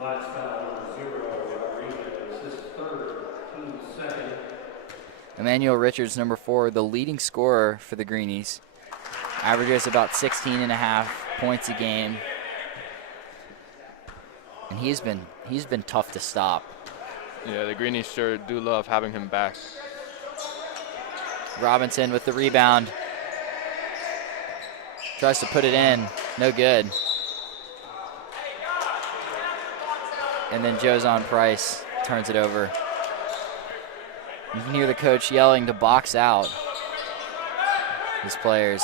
Last foul, number 0, Rodriguez, his third, team second. Emmanuel Richards, number 4, the leading scorer for the Greenies. Averages about 16.5 points a game. And he's been tough to stop. Yeah, the Greenies sure do love having him back. Robinson with the rebound. Tries to put it in. No good. And then Jozon Price turns it over. You can hear the coach yelling to box out his players.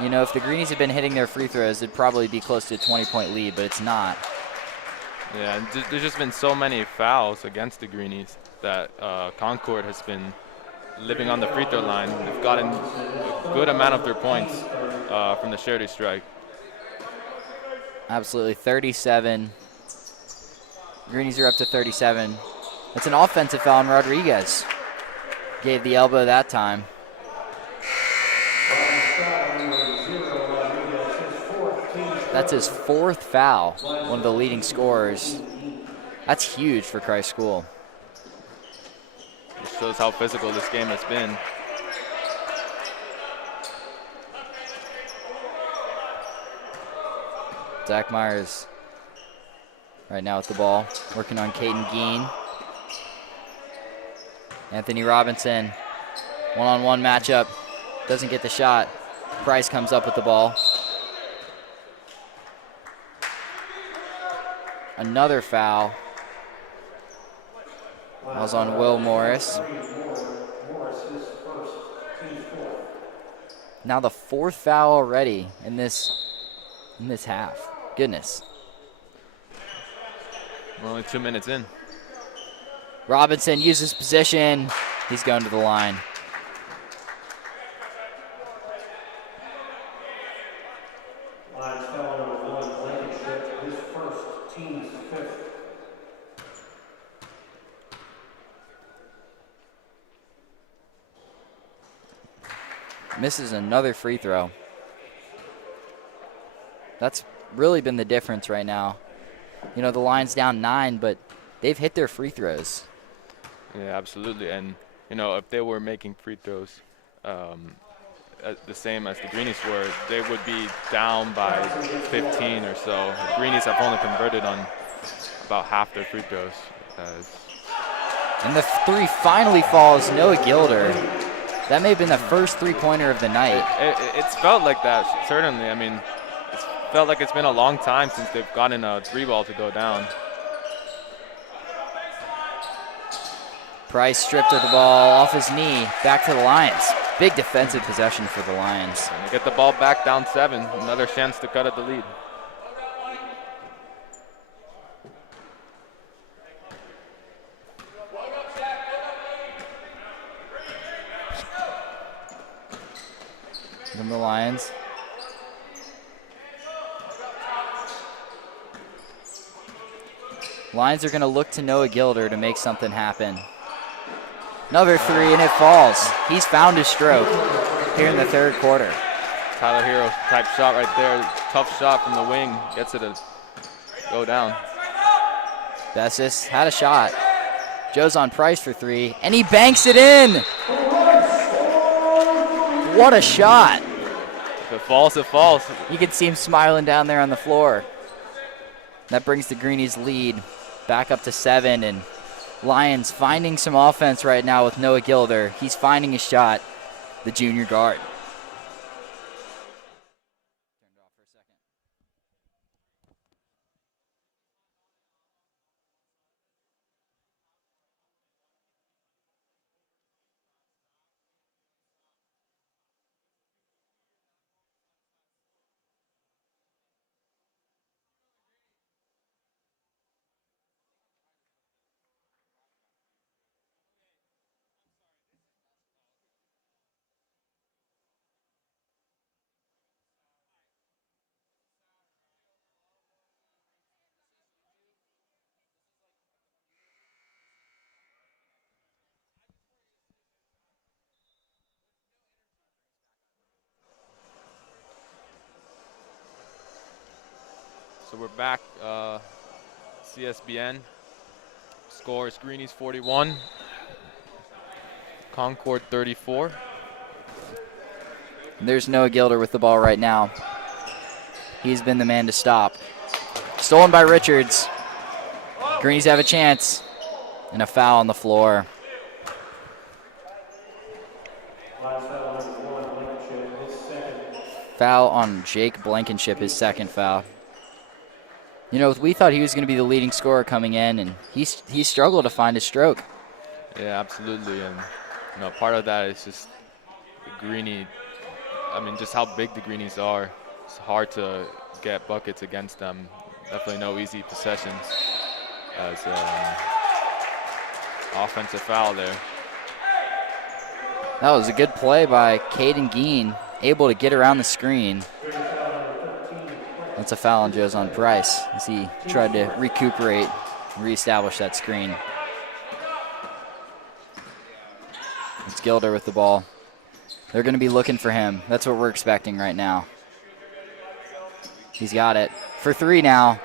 You know, if the Greenies had been hitting their free throws, it'd probably be close to a 20-point lead, but it's not. Yeah, and there's just been so many fouls against the Greenies that Concord has been living on the free throw line. They've gotten a good amount of their points from the charity strike. Absolutely, 37. Greenies are up to 37. It's an offensive foul on Rodriguez. Gave the elbow that time. That's his 4th foul, one of the leading scorers. That's huge for Christ School. It shows how physical this game has been. Zach Myers right now with the ball, working on Caden Geen. Anthony Robinson, one-on-one matchup, doesn't get the shot. Price comes up with the ball. Another foul. That was on Will Morris. Now the 4th foul already in this half. Goodness. We're only 2 minutes in. Robinson uses position. He's going to the line. Misses another free throw. That's really been the difference right now. You know, the line's down 9, but they've hit their free throws. Yeah, absolutely. And, you know, if they were making free throws the same as the Greenies were, they would be down by 15 or so. The Greenies have only converted on about half their free throws. And the 3 finally falls, Noah Gilder. That may have been the first three-pointer of the night. It's felt like that, certainly. I mean, it's felt like it's been a long time since they've gotten a 3-ball to go down. Price stripped of the ball off his knee. Back to the Lions. Big defensive possession for the Lions. And they get the ball back down 7. Another chance to cut at the lead. From the Lions. Lions are going to look to Noah Gilder to make something happen. Another 3, and it falls. He's found his stroke here in the third quarter. Tyler Hero type shot right there. Tough shot from the wing. Gets it to go down. Bessis had a shot. Joe's on Price for 3, and he banks it in. What a shot. If it falls, it falls. You can see him smiling down there on the floor. That brings the Greenies lead back up to 7, and Lions finding some offense right now with Noah Gilder. He's finding a shot, the junior guard. So we're back. CSBN. Score is Greenies 41. Concord 34. And there's Noah Gilder with the ball right now. He's been the man to stop. Stolen by Richards. Greenies have a chance. And a foul on the floor. Foul on Jake Blankenship, his second foul. You know, we thought he was going to be the leading scorer coming in, and he struggled to find his stroke. Yeah, absolutely. And, part of that is just the Greenie. Just how big the Greenies are. It's hard to get buckets against them. Definitely no easy possessions. As offensive foul there. That was a good play by Caden Geen, able to get around the screen. That's a foul on Joe's on Price as he tried to recuperate, reestablish that screen. It's Gilder with the ball. They're going to be looking for him. That's what we're expecting right now. He's got it. For 3 now.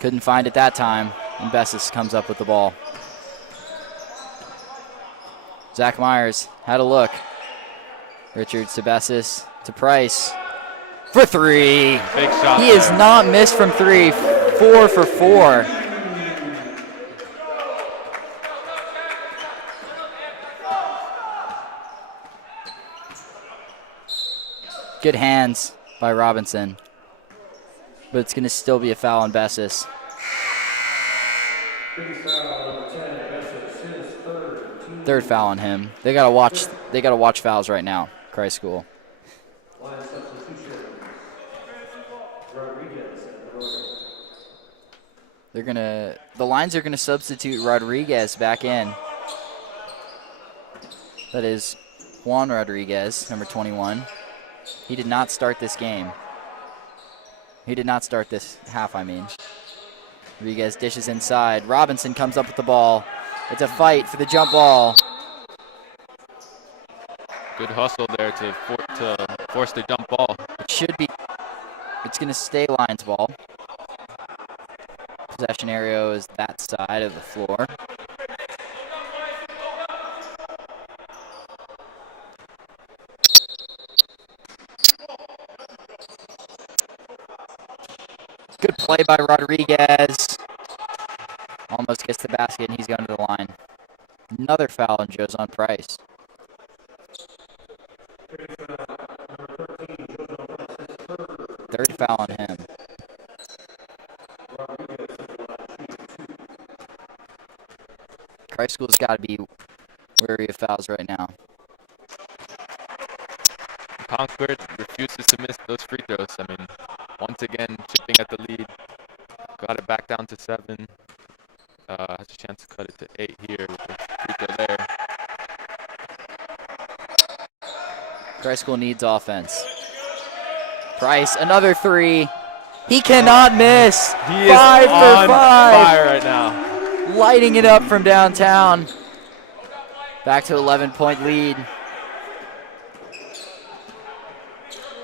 Couldn't find it that time. And Bessis comes up with the ball. Zach Myers had a look. Richards to Bessis to Price. For 3. Big shot. He has not missed from 3. 4 for 4. Good hands by Robinson. But it's going to still be a foul on Bessis. Third foul on him. They gotta watch fouls right now, Christ School. The Lions are gonna substitute Rodriguez back in. That is Juan Rodriguez, number 21. He did not start this game. He did not start this half, Rodriguez dishes inside. Robinson comes up with the ball. It's a fight for the jump ball. Good hustle there to force the jump ball. It's going to stay Lions ball. Possession area is that side of the floor. Good play by Rodriguez. Almost gets the basket, and he's going to the line. Another foul on Joe's on Price. Third foul on him. Christ School's got to be wary of fouls right now. Concord refuses to miss those free throws. I mean, once again, chipping at the lead. Got it back down to 7. Has a chance to cut it to 8 here with the free throw there. Christ School needs offense. Price, another 3. He cannot miss. He 5 is for on 5. fire right now. Lighting it up from downtown. Back to 11-point lead.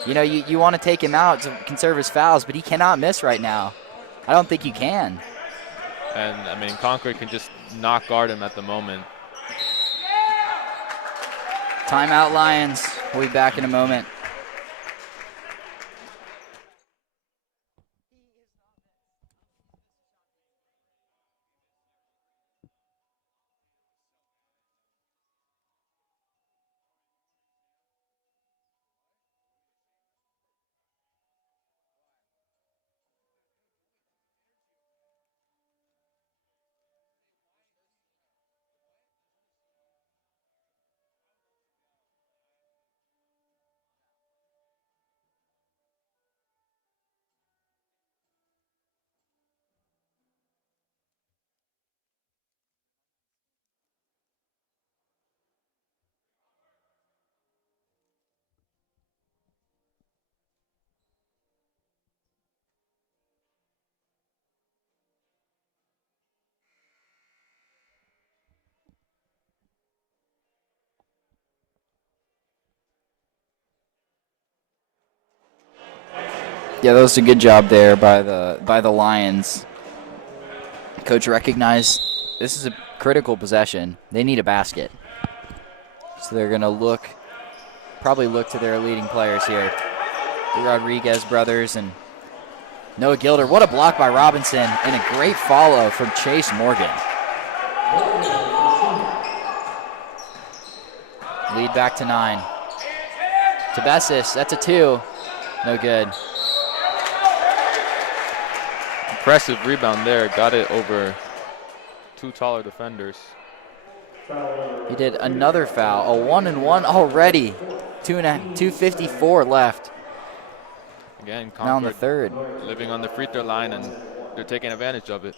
You know, you want to take him out to conserve his fouls, but he cannot miss right now. I don't think you can. And, I mean, Concord can just not guard him at the moment. Timeout, Lions. We'll be back in a moment. Yeah, that was a good job there by the Lions. Coach recognized this is a critical possession. They need a basket. So they're going to probably look to their leading players here. The Rodriguez brothers and Noah Gilder. What a block by Robinson and a great follow from Chase Morgan. Lead back to 9. Tebessis, that's a 2. No good. Impressive rebound there. Got it over 2 taller defenders. He did another foul. A 1-and-1 already. 2:54 left. Again, Now on the Concord third. living on the free throw line, and they're taking advantage of it.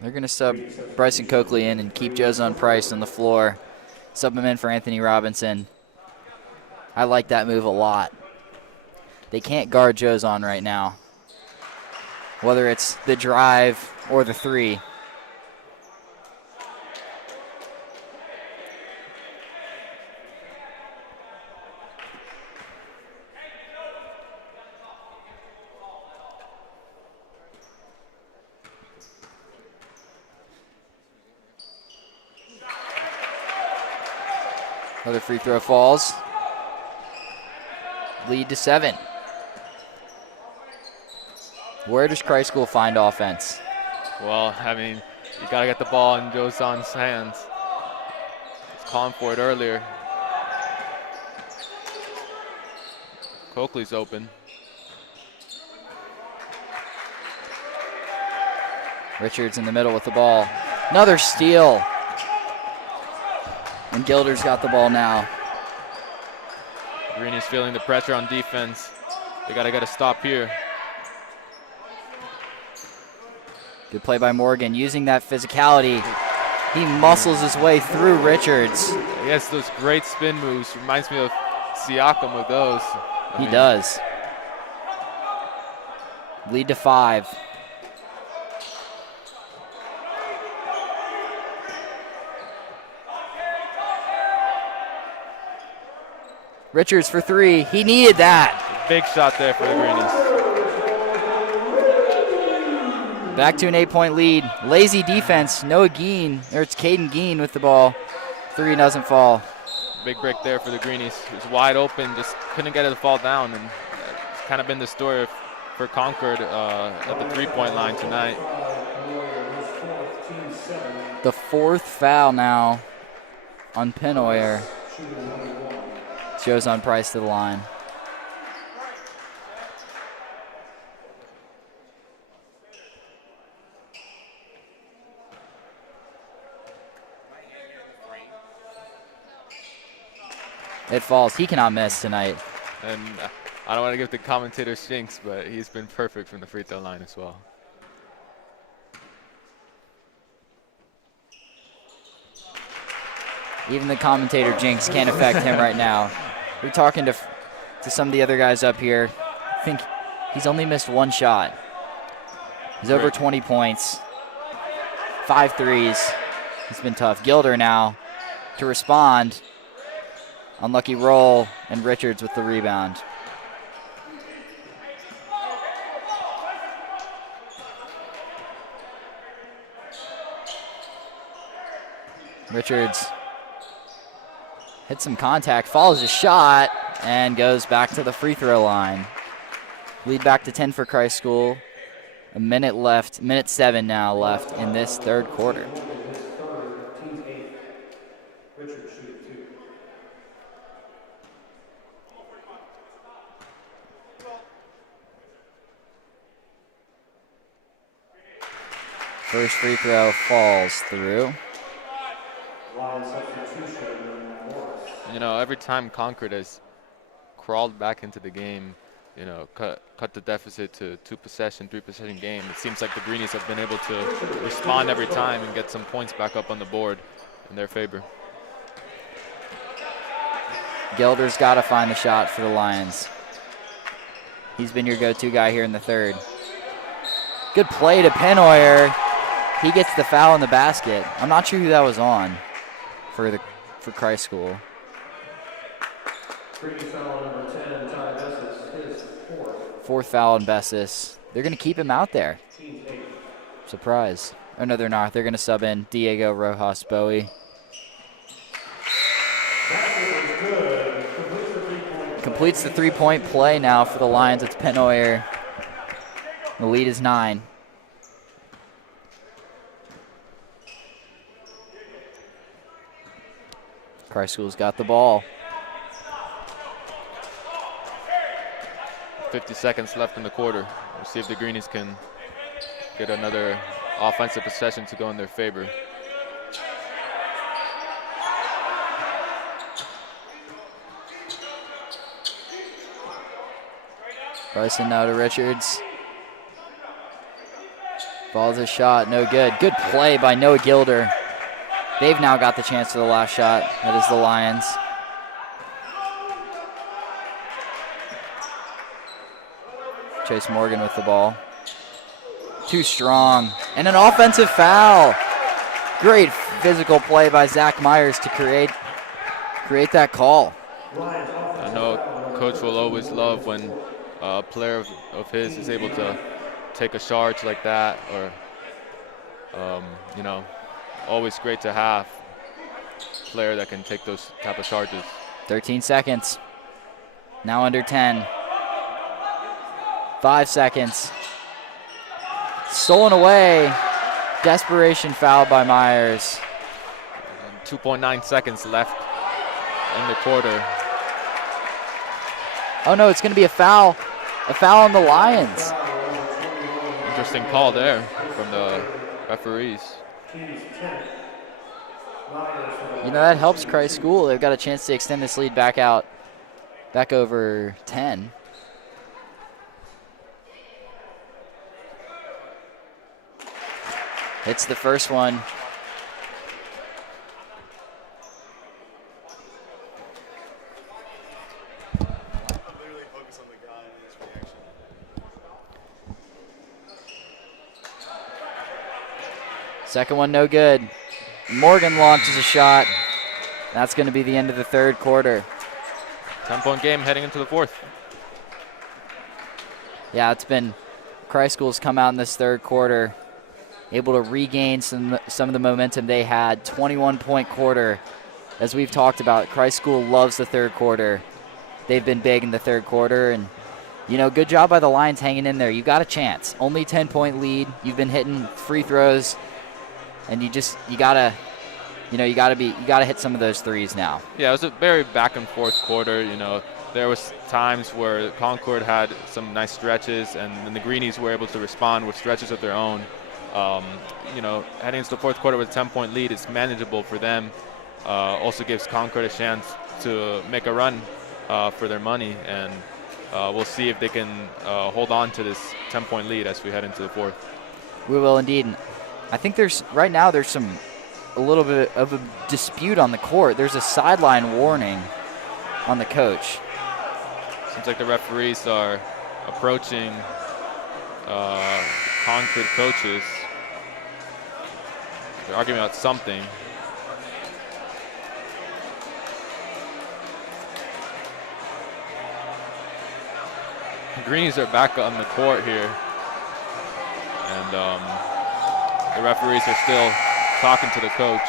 They're going to sub Bryson Coakley in and keep Jozon Price on the floor. Sub him in for Anthony Robinson. I like that move a lot. They can't guard Jozon right now, whether it's the drive or the 3. Another free throw falls. Lead to 7. Where does Christ School find offense? Well, I mean, you got to get the ball in Jozon's hands. He's calling for it earlier. Coakley's open. Richards in the middle with the ball. Another steal. And Gilder's got the ball now. Greenies feeling the pressure on defense. They got to get a stop here. Good play by Morgan, using that physicality. He muscles his way through Richards. He has those great spin moves. Reminds me of Siakam with those. He does. Lead to 5. Richards for 3. He needed that. Big shot there for the Greenies. Back to an 8-point lead. Lazy defense. Noah Geen, or it's Caden Geen with the ball. 3 doesn't fall. Big break there for the Greenies. It was wide open, just couldn't get it to fall down, and it's kind of been the story for Concord at the 3-point line tonight. The 4th foul now on Penoyer. Jozon Price to the line. It falls. He cannot miss tonight. And I don't want to give the commentator shinks, but he's been perfect from the free throw line as well. Even the commentator jinx can't affect him right now. We're talking to some of the other guys up here. I think he's only missed one shot. He's over 20 points. 5 threes. It's been tough. Gilder now to respond. Unlucky roll, and Richards with the rebound. Richards hits some contact, follows his shot, and goes back to the free throw line. Lead back to 10 for Christ School. A minute left, minute 7 now left in this third quarter. First free throw falls through. You know, every time Concord has crawled back into the game, you know, cut the deficit to 2-possession, 3-possession game, it seems like the Greenies have been able to respond every time and get some points back up on the board in their favor. Gilder's got to find the shot for the Lions. He's been your go-to guy here in the third. Good play to Penoyer. He gets the foul in the basket. I'm not sure who that was on for Christ School. Foul number 10, Ty Bessis, his Fourth foul on Bessis. They're going to keep him out there. Surprise. Oh, no, they're not. They're going to sub in Diego Rojas Bowie. Completes the three-point play now for the Lions. It's Penoyer. The lead is 9. Christ School's got the ball. 50 seconds left in the quarter. We'll see if the Greenies can get another offensive possession to go in their favor. Bryson now to Richards. Falls a shot, no good. Good play by Noah Gilder. They've now got the chance for the last shot. That is the Lions. Chase Morgan with the ball. Too strong. And an offensive foul. Great physical play by Zach Myers to create that call. I know Coach will always love when a player of his is able to take a charge like that, or, you know, always great to have a player that can take those type of charges. 13 seconds. Now under 10. 5 seconds. Stolen away. Desperation foul by Myers. 2.9 seconds left in the quarter. Oh no, it's going to be a foul. A foul on the Lions. Interesting call there from the referees. You know, that helps Christ School. They've got a chance to extend this lead back over 10. Hits the first one. Second one, no good. Morgan launches a shot. That's going to be the end of the third quarter. 10-point game heading into the fourth. Yeah, it's been Christ School's come out in this third quarter, able to regain some of the momentum they had. 21-point quarter. As we've talked about, Christ School loves the third quarter. They've been big in the third quarter, and you know, good job by the Lions hanging in there. You got a chance. Only 10-point lead. You've been hitting free throws, and you gotta hit some of those threes now. Yeah, it was a very back and forth quarter. You know, there was times where Concord had some nice stretches, and then the Greenies were able to respond with stretches of their own. You know, heading into the fourth quarter with a 10-point lead is manageable for them. Also gives Concord a chance to make a run for their money, and we'll see if they can hold on to this 10-point lead as we head into the fourth. We will indeed. I think right now there's a little bit of a dispute on the court. There's a sideline warning on the coach. Seems like the referees are approaching Concord coaches. They're arguing about something. The Greenies are back on the court here, and the referees are still talking to the coach.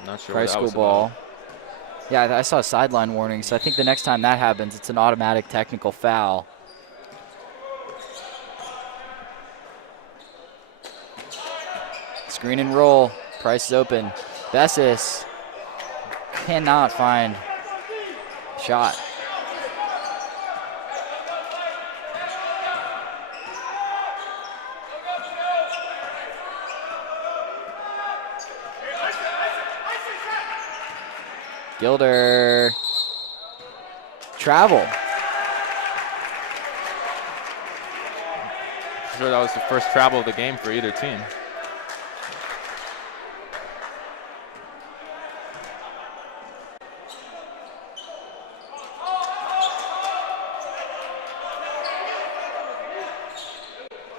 I'm not sure. High school ball. Yeah, I saw a sideline warning, so I think the next time that happens, it's an automatic technical foul. Screen and roll. Price is open. Bessis cannot find shot. Gilder. Travel. Sure, that was the first travel of the game for either team.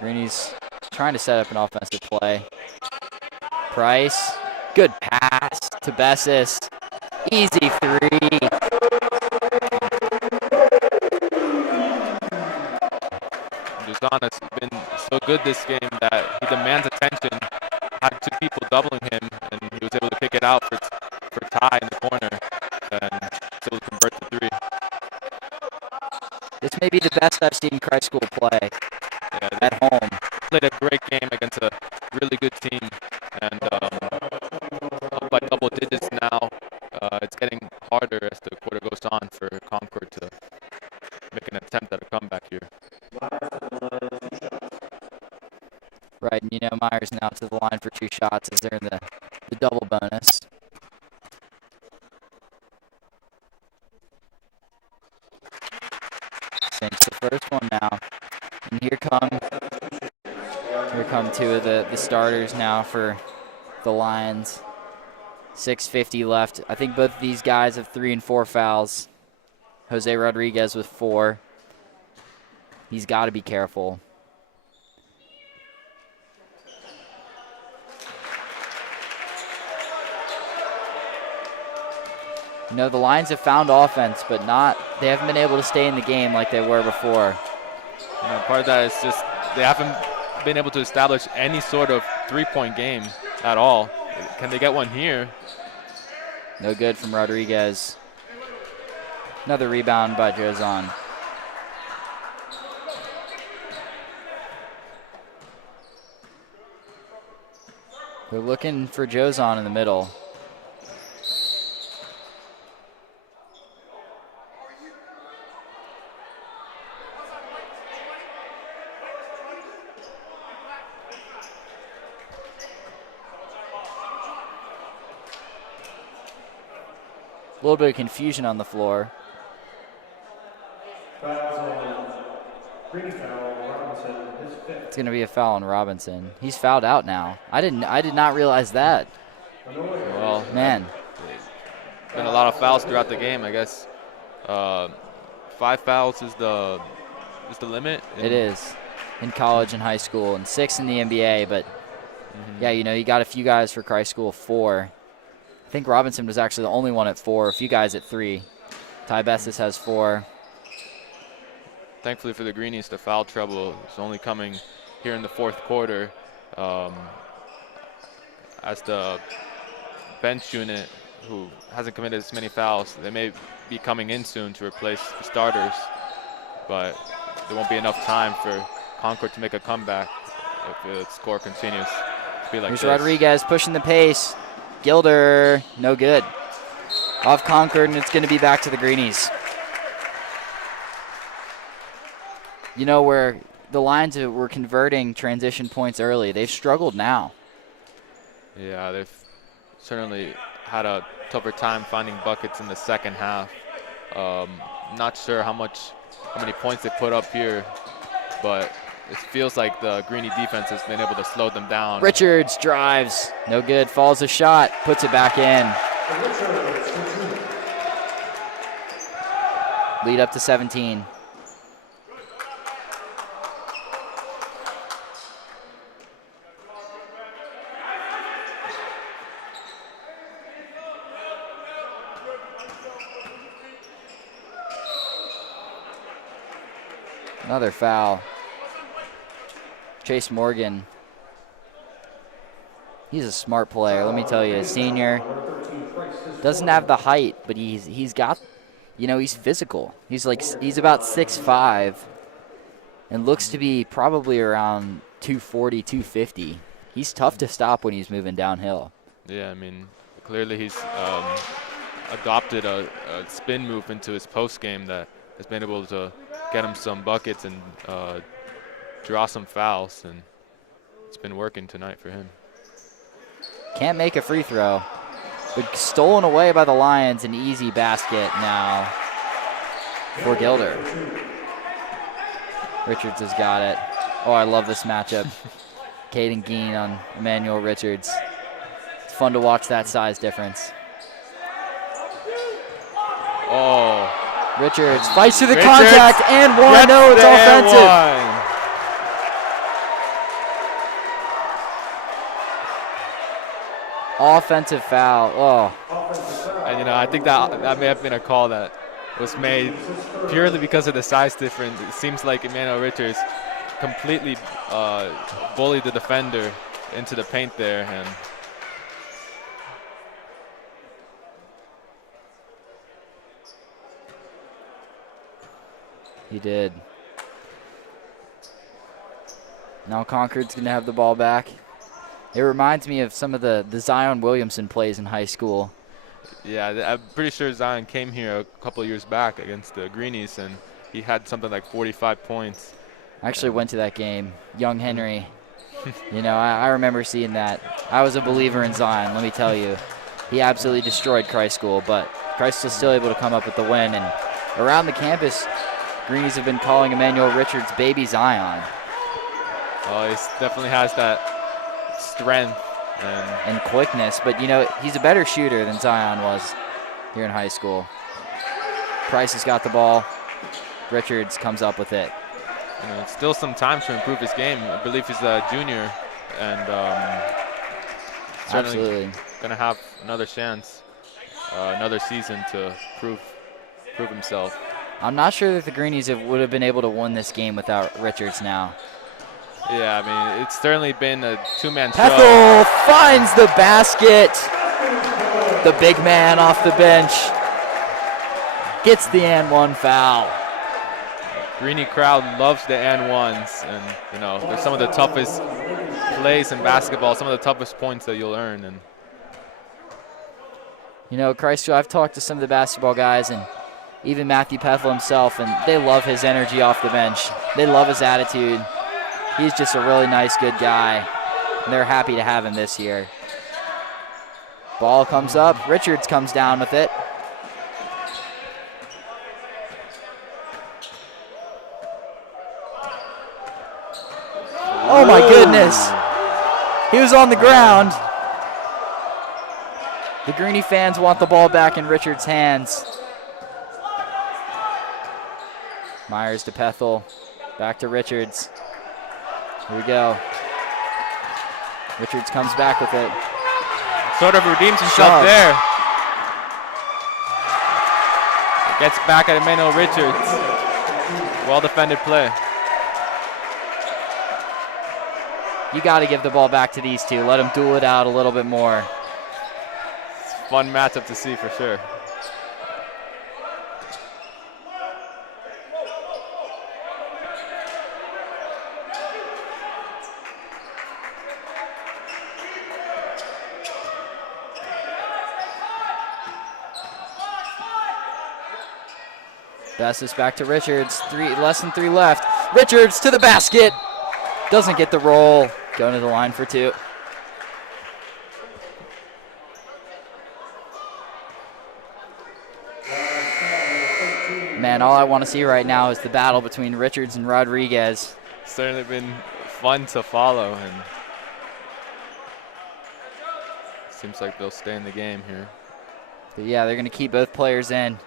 Greenies trying to set up an offensive play. Price, good pass to Bessis. Easy three. Jozon has been so good this game that he demands attention. Had two people doubling him, and he was able to pick it out for Ty in the corner, and was able to convert the three. This may be the best I've seen Christ School play at home. Played a great game against a really good team, and up by double digits now. It's getting harder as the quarter goes on for Concord to make an attempt at a comeback here. Right, and you know Myers now to the line for 2 shots as they're in the double bonus. Sinks the first one now. And here come 2 of the starters now for the Lions. 6:50 left. I think both of these guys have 3 and 4 fouls. Jose Rodriguez with 4. He's got to be careful. You know, the Lions have found offense, but they haven't been able to stay in the game like they were before. You know, part of that is just they haven't been able to establish any sort of three-point game at all. Can they get one here? No good from Rodriguez. Another rebound by Jozon. They're looking for Jozon in the middle. A little bit of confusion on the floor. It's going to be a foul on Robinson. He's fouled out now. I did not realize that. Well, man, been a lot of fouls throughout the game. I guess 5 fouls is the limit. It is in college and high school, and 6 in the NBA. But yeah, you know, you got a few guys for Christ School 4. I think Robinson was actually the only one at 4. A few guys at 3. Ty Bessis has 4. Thankfully for the Greenies, the foul trouble is only coming here in the fourth quarter. As the bench unit, who hasn't committed as many fouls, they may be coming in soon to replace the starters, but there won't be enough time for Concord to make a comeback if the score continues to be like Here's this. Rodriguez pushing the pace. Gilder, no good. Off Concord, and it's going to be back to the Greenies. You know, where the Lions were converting transition points early. They've struggled now. Yeah, they've certainly had a tougher time finding buckets in the second half. Not sure how many points they put up here, but it feels like the Greenie defense has been able to slow them down. Richards drives, no good, falls a shot, puts it back in. Lead up to 17. Another foul. Chase Morgan. He's a smart player, let me tell you. A senior. Doesn't have the height, but he's got, he's physical. He's about 6'5", and looks to be probably around 240, 250. He's tough to stop when he's moving downhill. Yeah, I mean, clearly he's adopted a spin move into his post game that has been able to get him some buckets and draw some fouls, and it's been working tonight for him. Can't make a free throw, but stolen away by the Lions. An easy basket now for Gilder. Richards has got it. Oh, I love this matchup. Caden Geen on Emmanuel Richards. It's fun to watch that size difference. Oh. Richards fights through the contact and one. No, it's offensive. Offensive foul. Oh. And I think that may have been a call that was made purely because of the size difference. It seems like Emmanuel Richards completely bullied the defender into the paint there, and he did. Now Concord's going to have the ball back. It reminds me of some of the Zion Williamson plays in high school. Yeah, I'm pretty sure Zion came here a couple of years back against the Greenies, and he had something like 45 points. I actually went to that game. Young Henry. I remember seeing that. I was a believer in Zion, let me tell you. He absolutely destroyed Christ School, but Christ was still able to come up with the win. And around the campus, Greenies have been calling Emmanuel Richards Baby Zion. Oh, he definitely has that strength and quickness, but he's a better shooter than Zion was here in high school. Price has got the ball. Richards comes up with it. It's still some time to improve his game. I believe he's a junior, and certainly going to have another chance, another season to prove himself. I'm not sure that the Greenies would have been able to win this game without Richards now. Yeah, I mean, it's certainly been a two-man show. Pethel finds the basket. The big man off the bench gets the and one foul. Greenie crowd loves the and ones, and they're some of the toughest plays in basketball, some of the toughest points that you'll earn. And Christ, I've talked to some of the basketball guys and even Matthew Pethel himself, and they love his energy off the bench. They love his attitude. He's just a really nice, good guy, and they're happy to have him this year. Ball comes up. Richards comes down with it. Oh, my goodness. He was on the ground. The Greenie fans want the ball back in Richards' hands. Myers to Pethel. Back to Richards. Here we go. Richards comes back with it. Sort of redeems himself there. Gets back at Emmanuel Richards. Well-defended play. You got to give the ball back to these two. Let them duel it out a little bit more. It's a fun matchup to see for sure. Pass this back to Richards. Less than three left. Richards to the basket. Doesn't get the roll. Going to the line for 2. Man, all I want to see right now is the battle between Richards and Rodriguez. Certainly been fun to follow, and seems like they'll stay in the game here. But yeah, they're going to keep both players in.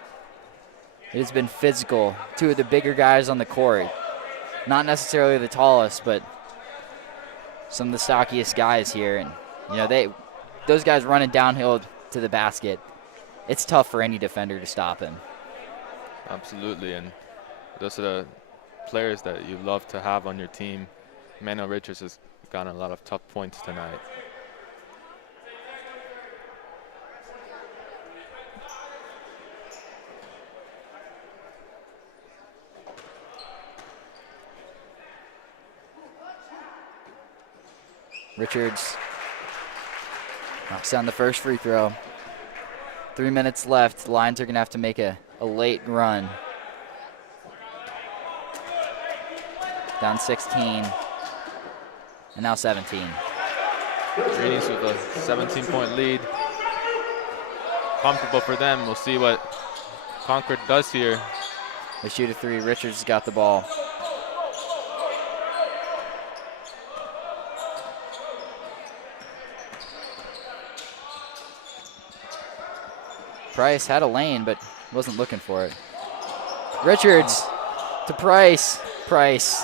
It has been physical. 2 of the bigger guys on the court. Not necessarily the tallest, but some of the stockiest guys here. And, you know, those guys running downhill to the basket, it's tough for any defender to stop him. Absolutely, and those are the players that you love to have on your team. Manuel Richards has gotten a lot of tough points tonight. Richards knocks down the first free throw. 3 minutes left. The Lions are going to have to make a late run. Down 16. And now 17. Greenies with a 17-point lead. Comfortable for them. We'll see what Concord does here. They shoot a 3. Richards has got the ball. Price had a lane, but wasn't looking for it. Richards to Price. Price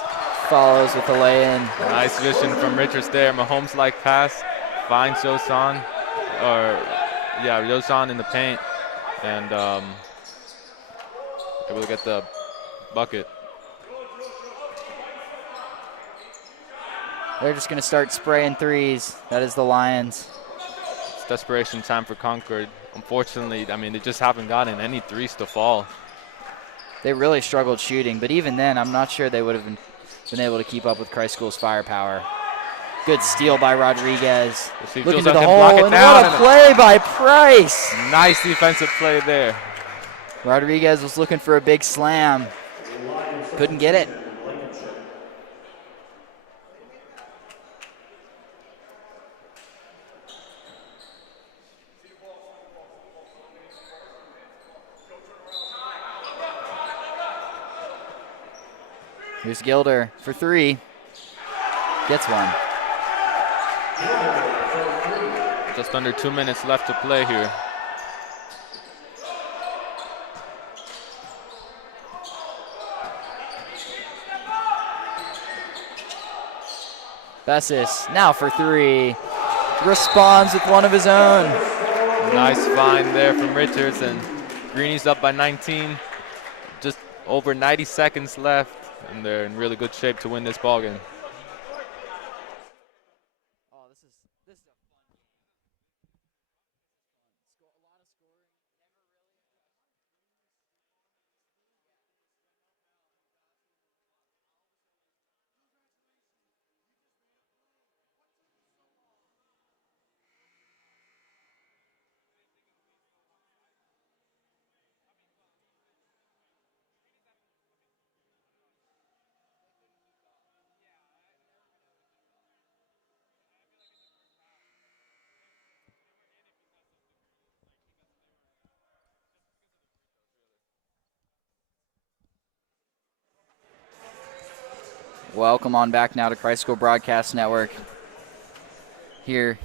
follows with the lay-in. Nice vision from Richards there. Mahomes-like pass. Finds Josan, Josan in the paint, and able to get the bucket. They're just going to start spraying 3s. That is the Lions. It's desperation time for Concord. Unfortunately, I mean, they just haven't gotten any 3s to fall. They really struggled shooting, but even then, I'm not sure they would have been able to keep up with Christ School's firepower. Good steal by Rodriguez. Looking to the hole, and what a play by Price. Nice defensive play there. Rodriguez was looking for a big slam. Couldn't get it. Here's Gilder for 3. Gets one. Just under 2 minutes left to play here. Bessis now for 3. Responds with one of his own. Nice find there from Richards, and Greenies up by 19. Just over 90 seconds left, and they're in really good shape to win this ballgame. Welcome on back now to Christ School Broadcast Network. Here,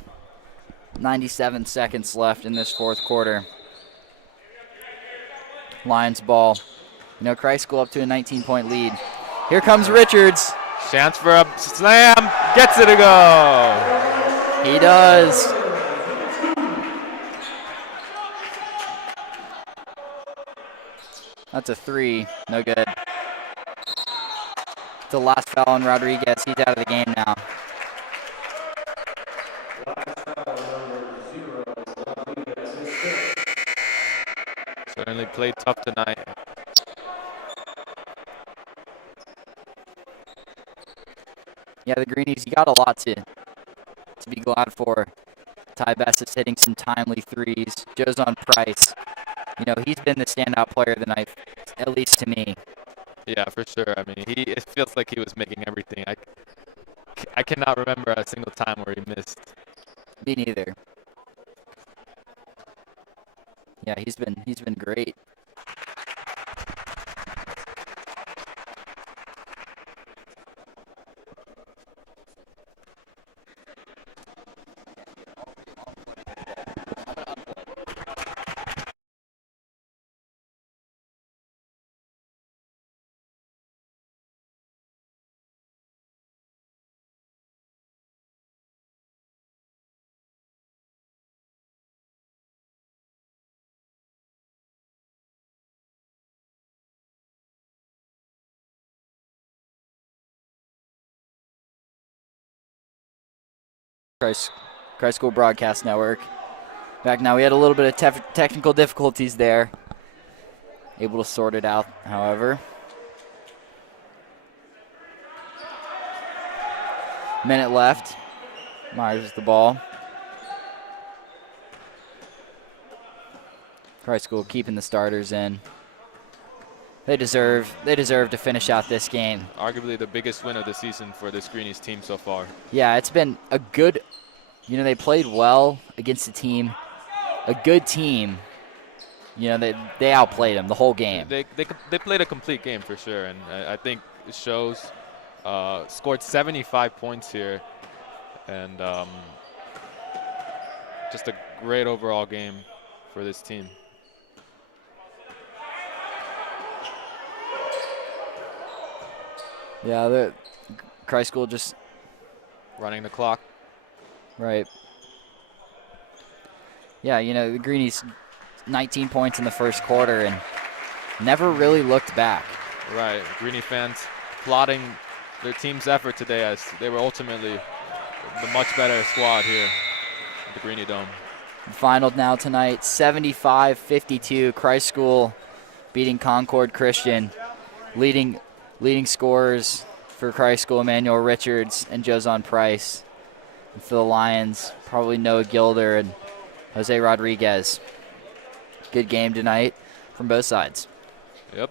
97 seconds left in this fourth quarter. Lions ball. You know, Christ School up to a 19-point lead. Here comes Richards. Chance for a slam. Gets it to go. He does. That's a 3. No good. The last foul on Rodriguez. He's out of the game now. Certainly played tough tonight. Yeah, the Greenies, you got a lot to be glad for. Ty Bessis hitting some timely 3s. Josan Price, you know, he's been the standout player of the night, at least to me. Yeah, for sure. I mean, it feels like he was making everything. I cannot remember a single time where he missed. Me neither. Yeah, he's been great. Christ School Broadcast Network. Back now, we had a little bit of technical difficulties there. Able to sort it out, however. Minute left. Myers with the ball. Christ School keeping the starters in. They deserve to finish out this game. Arguably the biggest win of the season for this Greenies team so far. Yeah, it's been a good, they played well against a good team. They outplayed them the whole game. They played a complete game for sure, and I think it shows. Scored 75 points here, and just a great overall game for this team. Yeah, the Christ School just running the clock. Right. Yeah, the Greenies 19 points in the first quarter and never really looked back. Right. Greenie fans applauding their team's effort today as they were ultimately the much better squad here at the Greenie Dome. Final now tonight, 75-52. Christ School beating Concord Christian. Leading scorers for Christ School, Emmanuel Richards and Josan Price. And for the Lions, probably Noah Gilder and Jose Rodriguez. Good game tonight from both sides. Yep.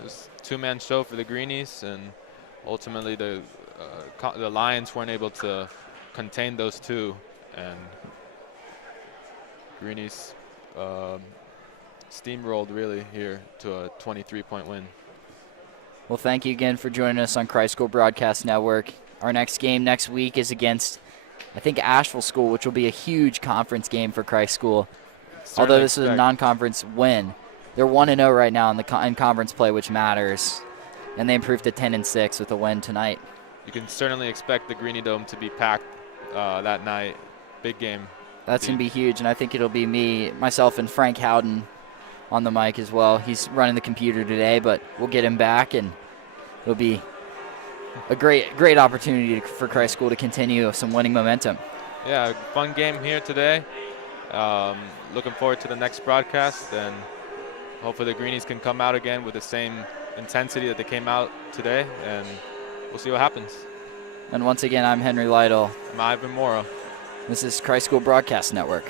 It was a two-man show for the Greenies, and ultimately the Lions weren't able to contain those two, and Greenies steamrolled really here to a 23-point win. Well, thank you again for joining us on Christ School Broadcast Network. Our next game next week is against, I think, Asheville School, which will be a huge conference game for Christ School. Certainly although this is a non-conference win. They're 1-0 right now in conference play, which matters. And they improved to 10-6 with a win tonight. You can certainly expect the Greenie Dome to be packed that night. Big game. That's going to be huge, and I think it'll be myself, and Frank Howden on the mic as well. He's running the computer today, but we'll get him back, and it'll be a great opportunity for Christ School to continue some winning momentum. Yeah, fun game here today. Looking forward to the next broadcast, and hopefully the Greenies can come out again with the same intensity that they came out today, and we'll see what happens. And once again, I'm Henry Lytle. I'm Ivan Morrow. This is Christ School Broadcast Network.